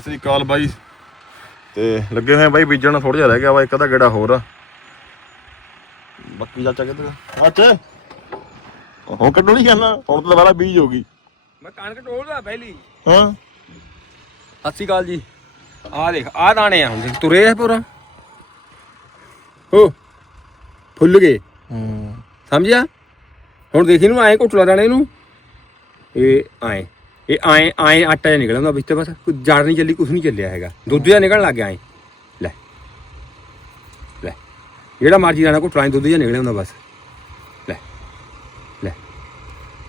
ਸ੍ਰੀ ਅਕਾਲ ਬਾਈ। ਤੇ ਲੱਗੇ ਹੋਏ ਆ ਬਾਈ ਬੀਜਣ ਥੋੜਾ ਜਿਹਾ ਰਹਿ ਗਿਆ ਵਾ ਇੱਕ ਅੱਧਾ ਗੇੜਾ ਹੋਰ ਆ। ਬਾਕੀ ਚਾਚਾ ਕਿੱਧਰ ਅੱਛਾ ਹੁਣ ਕੱਢੋ ਨਹੀਂ ਜਾਣਾ ਹੁਣ ਤਾਂ ਦੁਬਾਰਾ ਬੀਜ ਹੋ ਗਈ ਮੈਂ ਕਣਕ ਟੋਲਦਾ ਪਹਿਲੀ। ਹਾਂ। ਸਤਿ ਸ਼੍ਰੀ ਅਕਾਲ ਜੀ। ਆਹ ਦੇਖ ਆਹ ਦਾਣੇ ਆ ਹੁਣ ਤੁਰੇ ਆ ਪੂਰਾ। ਹੋ ਫੁੱਲ ਗਏ। ਹੂੰ। ਸਮਝਿਆ? ਹੁਣ ਦੇਖੀ ਨੂੰ ਐਂ ਘੁੱਟਲਾ ਦਾਣੇ ਨੂੰ ਇਹ ਐਂ। ਇਹ ਐਂ ਐਂ ਆਟਾ ਜਿਹਾ ਨਿਕਲਦਾ ਵਿੱਚ ਤੇ ਬਸ ਕੋਈ ਜੜ ਨਹੀਂ ਚੱਲੀ ਕੁਝ ਨਹੀਂ ਚੱਲਿਆ ਹੈਗਾ। ਦੁੱਧ ਜਿਹਾ ਨਿਕਲਣ ਲੱਗ ਗਿਆ ਐਂ। ਲੈ ਲੈ ਜਿਹੜਾ ਮਰਜ਼ੀ ਦਾਣਾ ਘੁੱਟਲਾ ਐਂ ਦੁੱਧ ਜਿਹਾ ਨਿਕਲਿਆ ਹੁੰਦਾ ਬਸ। ਲੈ ਲੈ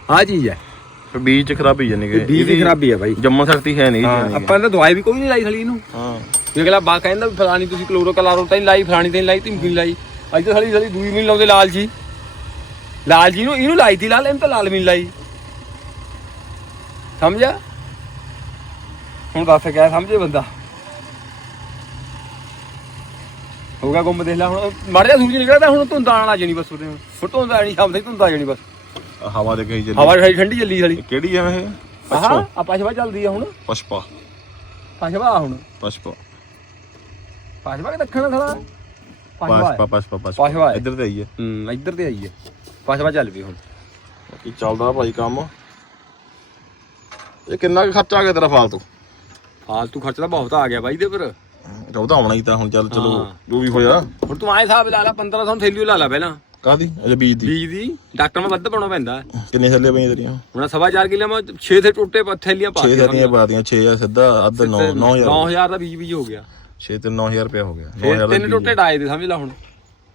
ਆ ਚੀਜ਼ ਹੈ ਫਿਰ ਬੀਜ ਚ ਖਰਾਬੀ ਜਾਨੀ ਕਿ ਬੀਜ ਦੀ ਖਰਾਬੀ ਹੈ ਬਾਈ। ਜੰਮਣ ਸ਼ਕਤੀ ਹੈ ਨਹੀਂ ਆਪਾਂ ਤਾਂ ਦਵਾਈ ਵੀ ਕੋਈ ਨਹੀਂ ਲਾਈ ਥਲੀ ਇਹਨੂੰ। ਹਾਂ। ਜੇ ਅਗਲਾ ਬਾ ਕਹਿੰਦਾ ਫਲਾਣੀ ਤੁਸੀਂ ਕਲੋਰੋ ਕਲਾਰੋ ਤਾਂ ਲਾਈ ਫਲਾਣੀ ਤਾਂ ਲਾਈ ਨਹੀਂ ਲਾਈ। ਅੱਜ ਤਾਂ ਸਾਲੀ ਸਾਲੀ ਦੂਈ ਨਹੀਂ ਲਾਉਂਦੇ ਲਾਲ ਜੀ ਲਾਲ ਜੀ ਨੂੰ ਇਹਨੂੰ ਲਾਈ ਤੀ ਲਾਲ ਇਹਨੂੰ ਤਾਂ ਲਾਲ ਨਹੀਂ ਲਾਈ। ਸਮਝਿਆ? ਹੁਣ ਦੱਸ ਕਿਆ ਸਮਝੇ ਬੰਦਾ? ਹੋ ਗਿਆ ਗੁੰਮ ਦੇਖ ਲੈ ਹੁਣ ਮੜ ਜਾ ਸੂਰਜ ਨਿਕਲਦਾ ਹੁਣ ਧੁੰਦਾਂ ਆਣਾ ਜਣੀ ਬਸ ਉਹਦੇ ਹੁਣ ਧੁੰਦਾਂ ਨਹੀਂ ਸ਼ਾਮ ਤੱਕ ਧੁੰਦਾਂ ਜਣੀ ਬਸ। ਹਵਾ ਦੇ ਕਹੀ ਚੱਲੀ। ਹਵਾ ਠੰਡੀ ਠੰਡੀ ਚੱਲੀ ਸਾਲੀ। ਕਿਹੜੀ ਐ ਇਹ? ਆਹ ਆ ਪਛਵਾ ਚੱਲਦੀ ਆ ਹੁਣ। ਪਸ਼ਪਾ ਪਛਵਾ ਹੁਣ। ਪਸ਼ਪਾ ਪਛਵਾ ਕਿ ਦੱਖਣ ਪਸ਼ਪਾ ਪਸ਼ਪਾ ਪਸ਼ਪਾ ਪਸ਼ਪਾ ਹੈ। ਇੱਧਰ ਤੇ ਆਈ ਹੈ। ਹੂੰ ਇੱਧਰ ਤੇ ਆਈ ਹੈ। ਪਛਵਾ ਚੱਲ ਪਈ ਹੁਣ। ਕੀ ਚੱਲਦਾ ਭਾਈ ਕੰਮ? ਇਹ ਕਿੰਨਾ ਕੁ ਖਰਚਾ ਆ ਗਿਆ ਤੇਰਾ ਫਾਲਤੂ? ਫਾਲਤੂ ਖਰਚ ਤਾਂ ਬਹੁਤ ਆ ਗਿਆ ਬਾਈ ਦੇ ਪਰ ਉਹਦਾ ਆਉਣਾ ਹੀ ਤਾਂ ਹੁਣ ਚੱਲ ਚਲੋ ਹਾਂ। ਜੋ ਵੀ ਹੋਇਆ। ਹੁਣ ਤੂੰ ਆਏ ਹਿਸਾਬ ਲਾ ਲਾ 1500 ਥੈਲੀ ਲਾ ਲਾ ਪਹਿਲਾਂ। ਕਾਦੀ ਅਜੇ ਬੀਜ ਦੀ। ਬੀਜ ਦੀ। ਡਾਕਟਰ ਨੂੰ ਵੱਧ ਪਾਉਣਾ ਪੈਂਦਾ। ਕਿੰਨੇ ਥੱਲੇ ਪਈਆਂ ਤੇਰੀਆਂ? ਹੁਣ ਸਵਾ ਚਾਰ ਕਿੱਲੇ ਮੈਂ 6 ਥੇ ਟੁੱਟੇ ਪ- ਥੈਲੀਆਂ ਪਾ 6 ਥੱਲੀਆਂ ਪਾਤੀਆਂ 6 ਆ ਸਿੱਧਾ ਅੱਧ 9 9000 9000 ਦਾ ਬੀਜ ਬੀਜ ਹੋ ਗਿਆ। 6 ਤੇ 9000 ਰੁਪਇਆ ਹੋ ਗਿਆ। ਫਿਰ 9000 ਤਿੰਨ ਟੁੱਟੇ ਡਾਏ ਦੇ ਸਮਝ ਲੈ ਹੁਣ।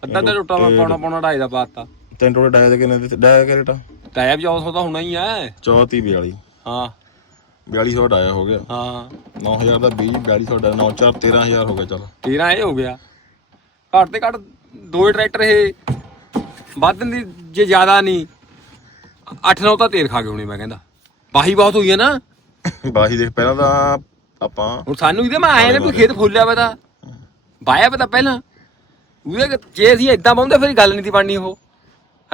ਅੱਧਾ ਅੱਧਾ ਟੁੱਟਾ ਮੈਂ ਪਾਉਣਾ ਪਾਉਣਾ ਡਾਏ ਦਾ ਪਾਤਾ ਤਿੰਨ ਟੋਟੇ ਡਾਇਆ ਦੇ ਕਿੰਨੇ ਦੇ ਡਾਇਆ ਕਿ ਰੇਟ ਟਾਇਬ ਜੌਸ ਤਾਂ ਹੋਣਾ ਹੀ ਐ 34 42 ਹਾਂ। 4200 ਡਾਇਆ ਹੋ ਗਿਆ। ਹਾਂ। 9000 ਦਾ 20 4200 ਡਾਇਆ 9 4 13000 ਹੋ ਗਿਆ ਚੱਲ। ਤੇਰਾ ਇਹ ਹੋ ਗਿਆ। ਘੱਟ ਤੇ ਘੱਟ ਦੋ ਟਰੈਕਟਰ ਇਹ ਵੱਧ ਦੀ ਜੇ ਜ਼ਿਆਦਾ ਨਹੀਂ। 8-9 ਤਾਂ ਤੇਲ ਖਾ ਗਏ ਹੋਣੇ ਮੈਂ ਕਹਿੰਦਾ। ਬਾਹੀ ਬਹੁਤ ਹੋਈ ਹੈ ਨਾ। ਬਾਹੀ ਦੇਖ ਪਹਿਲਾਂ ਤਾਂ ਆਪਾਂ ਹੁਣ ਸਾਨੂੰ ਇਹਦੇ ਮੈਂ ਆਏ ਨੇ ਵੀ ਖੇਤ ਫੁੱਲਿਆ ਵਾ ਤਾਂ। ਵਾਇਆ ਪਤਾ ਪਹਿਲਾਂ। ਉਹਦੇ ਕਿ ਜੇ ਅਸੀਂ ਇਦਾਂ ਪਾਉਂਦੇ ਫਿਰ ਗੱਲ ਨਹੀਂ ਦੀ ਬਣਨੀ ਉਹ।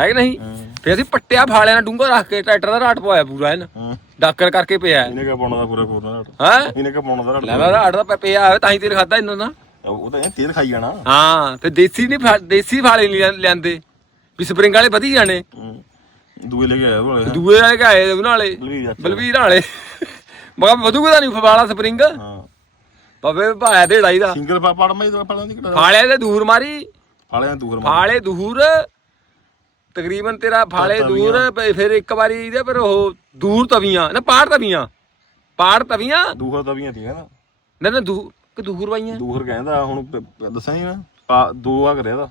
ਹੈ ਕਿ ਨਹੀਂ? ਫਿਰ ਅਸੀਂ ਪੱਟਿਆ ਫਾਲਿਆਂ ਨਾਲ ਡੂੰਗਾ ਰੱਖ ਕੇ ਟਰੈਕਟਰ ਦਾ ਰਾਟ ਪਵਾਇਆ ਪੂਰਾ ਇਹਨ। ਡਾਕਰ ਕਰਕੇ ਪਿਆ ਇਹਨੇ। ਕਾ ਪਾਉਣਾ ਦਾ ਪੂਰਾ ਪੂਰਾ ਹੈ? ਇਹਨੇ ਕਾ ਪਾਉਣਾ ਦਾ ਲੈ ਮੈਂ ਰਾਟ ਦਾ ਪਿਆ ਹੋਇਆ ਤਾਂ ਹੀ ਤੇਲ ਖਾਦਾ ਇਹਨਾਂ ਦਾ ਉਹ ਤਾਂ ਇਹ ਤੇਲ ਖਾਈ ਜਾਣਾ। ਹਾਂ ਤੇ ਦੇਸੀ ਨਹੀਂ ਦੇਸੀ ਫਾਲੇ ਨਹੀਂ ਲਿਆ- ਲਿਆਂਦੇ। ਵੀ ਸਪਰਿੰਗ ਵਾਲੇ ਵਧੀ ਜਾਣੇ। ਦੂਏ ਲੈ ਕੇ ਆਇਆ ਵਾਲੇ। ਦੂਏ ਵਾਲੇ ਕਾਏ ਉਹਨਾਂ ਵਾਲੇ। ਬਲਵੀਰ ਵਾਲੇ। ਮਗਾ ਵਧੂਗਾ ਤਾਂ ਨਹੀਂ ਫਵਾਲਾ ਸਪਰਿੰਗ? ਹਾਂ। ਬਾਬੇ ਭਾਇਆ ਢਾਈ ਦਾ। ਸਿੰਗਲ ਪਾ ਪੜ ਮੈਂ ਪੜਾਂ ਦੀ ਕਿਹੜਾ? ਫਾਲੇ ਦੇ ਦੂਰ ਮਾਰੀ। ਫਾਲਿਆਂ ਦੂਰ ਮਾਰ। ਫਾਲੇ ਦੂਰ। ਤਕਰੀਬਨ ਤੇਰਾ ਫਾਲੇ ਦੂਰ ਪ- ਫਿਰ ਇੱਕ ਵਾਰੀ ਇਹਦੇ ਪਰ ਉਹ ਦੂਰ ਤਵੀਆਂ ਨਾ ਪਾੜ ਤਵੀਆਂ ਪਾੜ ਤਵੀਆਂ। ਦੂਹਰ ਤਾਂ ਵੀ ਹੈ ਨਾ। ਨਾ ਨਾ ਦੂ ਕਿ ਦੂਰ ਵਾਈਆਂ ਦੂਹਰ ਕਹਿੰਦਾ ਹੁਣ ਪ- ਪ- ਦੱਸਾਂ ਹੀ ਨਾ ਪਾ- ਦੋ ਆ ਕਰਿਆ ਦਾ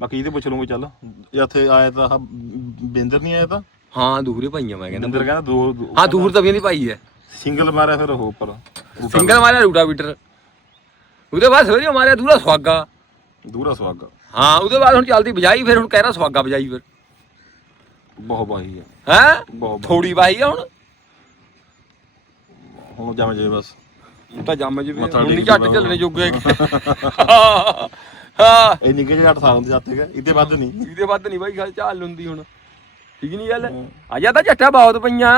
ਬਾਕੀ ਇਹਦੇ ਪੁੱਛ ਲੂੰਗਾ ਚੱਲ। ਇੱਥੇ ਆਇਆ ਤਾਂ ਆਹ ਬਿੰਦਰ ਨਹੀਂ ਆਇਆ ਤਾਂ? ਹਾਂ ਦੂਰੇ ਪਾਈਆਂ ਮੈਂ ਕਹਿੰਦਾ। ਬਿੰਦਰ ਕਹਿੰਦਾ ਦੋ ਦੋ- ਹਾਂ ਦੂਰ ਤਵੀਆਂ ਦੀ ਪਾਈ ਹੈ। ਸਿੰਗਲ ਮਾਰਿਆ ਫਿਰ ਉਹ ਉੱਪਰ। ਸਿੰਗਲ ਮਾਰਿਆ ਰੂਟਾ ਬੀਟਰ। ਉਹਦੇ ਬਾਅਦ ਸਵੇਰੇ ਮਾਰਿਆ ਦੂਰਾ ਸਵਾਗਾ ਦੂਰਾ ਸਵਾਗਾ ਹਾਂ ਉਹਦੇ ਬਾਅਦ ਹੁਣ ਚੱਲਦੀ ਬਜਾਈ ਫਿਰ ਹੁਣ ਕਹਿ ਰਿਹਾ ਸਵਾਗਾ ਬਜਾਈ ਫਿਰ। ਬਹੁਤ ਬਾਹੀ ਹੈ ਹੈ? ਬਹੁਤ ਥੋੜੀ ਵਾਹੀ ਆ ਹੁਣ? ਹੁਣ ਜਾਵੇਂ ਜੇ ਬਸ। ਹੁਣ ਤਾਂ ਜੰਮ ਜਿਵੇਂ। ਮੱਥਾ ਹੁਣ ਨਹੀਂ ਟੇਕ ਝੱਟ ਕੇ ਚੱਲਣੇ ਜੋਗੇ। ਹਾਂ ਹਾਂ। ਇਹ ਨਿੱਕੇ ਜਿਹੇ 8 ਸਾਲ ਹੁੰਦੇ ਜਾਂਦੇ ਹੈਗਾ ਇਹਦੇ ਵੱਧ ਨਹੀਂ ਇਹਦੇ ਵੱਧ ਨਹੀਂ ਬਾਈ ਗੱਲ ਚਾਲ ਹੁੰਦੀ ਹੁਣ। ਠੀਕ ਨਹੀਂ ਗੱਲ? ਅਜਾ ਤਾਂ ਝੱਟਾ ਬਹੁਤ ਪਈਆਂ।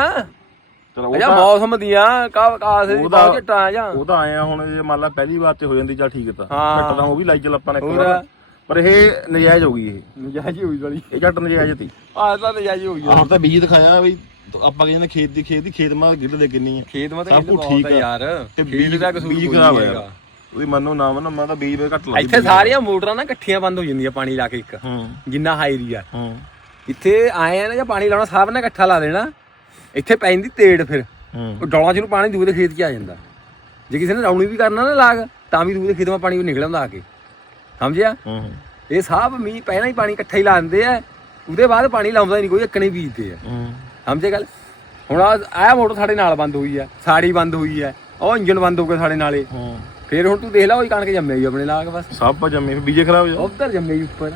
ਚਲੋ ਅਜਾ ਮੌਸਮ ਦੀਆਂ ਕਾ ਕਾਸ ਦੀ ਉਹਦਾ- ਬਹੁਤ ਝੱਟਾਂ ਆ ਉਹ ਤਾਂ ਆਇਆ ਹੁਣ ਜੇ ਮੰਨ ਲਾ ਪਹਿਲੀ ਵਾਰ ਤੇ ਹੋ ਜਾਂਦੀ ਚੱਲ ਠੀਕ ਤਾਂ। ਹਾਂ। ਘੱਟ ਤਾਂ ਉਹ ਵੀ ਲਾਈ ਚੱਲ ਆਪਾਂ ਨੇ ਇੱਕ ਹੋਰ। ਵਾਰ। ਪਰ ਇਹ ਨਜਾਇਜ਼ ਹੋ ਗਈ ਇਹ। ਨਜਾਇਜ਼ ਹੋਈ ਵਾਲੀ ਇਹ ਜੱਟ ਨਜਾਇਜ਼ ਤੀ ਆਹ ਤਾਂ ਨਜਾਇਜ਼ ਹੋਈ ਆ। ਹੁਣ ਤਾਂ ਬੀਜ ਦਿਖਾਇਆ ਬਈ ਆਪਾਂ ਕਹਿੰਦੇ ਖੇਤ ਦੀ ਖੇਤ ਦੀ ਖੇਤ ਮਾਰ ਗਿੱਲ ਦੇ ਕਿੰਨੀ ਹੈ ਖੇਤ ਸਭ ਕੁਛ ਠੀਕ ਆ। ਯਾਰ। ਤੇ ਖੇਤ ਦਾ ਕਸੂਰ ਬੀਜ ਖਰਾਬ ਨਹੀਂ ਹੈ ਹੈਗਾ। ਉਹਦੀ ਮੰਨੋ ਨਾ ਮੰਨੋ ਮੈਂ ਤਾਂ ਬੀਜ ਵੇ ਘੱਟ ਲਾਈ ਇੱਥੇ ਸਾਰੀਆਂ ਮੋਟਰਾਂ ਨਾ ਇਕੱਠੀਆਂ ਬੰਦ ਹੋ ਜਾਂਦੀਆਂ ਪਾਣੀ ਲਾ ਕੇ ਇੱਕ। ਹੂੰ। ਜਿੰਨਾ ਹਾਈ ਏਰੀਆ ਹੂੰ। ਇੱਥੇ ਆਏ ਆ ਨਾ ਜਾਂ ਪਾਣੀ ਲਾਉਣਾ ਸਭ ਨੇ ਇਕੱਠਾ ਲਾ ਦੇਣਾ। ਇੱਥੇ ਪੈ ਜਾਂਦੀ ਤੇੜ ਫਿਰ। ਉਹ ਡੌਲਾਂ ਚ ਨੂੰ ਪਾਣੀ ਦੂਏ ਦੇ ਖੇਤ 'ਚ ਆ ਜਾਂਦਾ। ਜੇ ਕਿਸੇ ਨੇ ਰਾਉਣੀ ਵੀ ਕਰਨਾ ਨਾ ਲਾਗ ਤਾਂ ਵੀ ਦੂਏ ਦੇ ਖੇਤ ਮਾ ਪਾਣੀ ਨਿਕਲ ਆਉਂਦਾ ਆ ਕੇ। ਸਮਝਿਆ? ਹੂੰ। ਇਹ ਸਭ ਮੀਂਹ ਪਹਿਲਾਂ ਹੀ ਪਾਣੀ ਇਕੱਠਾ ਹੀ ਲਾ ਦਿੰਦੇ ਆ ਉਹਦੇ ਬਾਅਦ ਪਾਣੀ ਲਾਉਂਦਾ ਹੀ ਨਹੀਂ ਕੋਈ ਅੱਕਣੇ ਬੀਜਦੇ ਆ। ਹੂੰ। ਸਮਝੇ ਗੱਲ? ਹੁਣ ਆ ਆਹ ਮੋਟਰ ਸਾਡੇ ਨਾਲ ਬੰਦ ਹੋਈ ਆ ਸਾੜੀ ਬੰਦ ਹੋਈ ਆ ਉਹ ਇੰਜਨ ਬੰਦ ਹੋ ਗਿਆ ਸਾਡੇ ਨਾਲੇ। ਹੂੰ। ਫੇਰ ਹੁਣ ਤੂੰ ਦੇਖ ਲੈ ਉਹ ਕਣਕ ਜੰਮੇ ਹੀ ਆਪਣੇ ਲਾਗ ਬਸ। ਸਭ ਪਾ ਜੰਮੇ ਬੀਜੇ ਖਰਾਬ ਹੋ ਉਧਰ ਜੰਮੇ ਹੀ ਉੱਪਰ।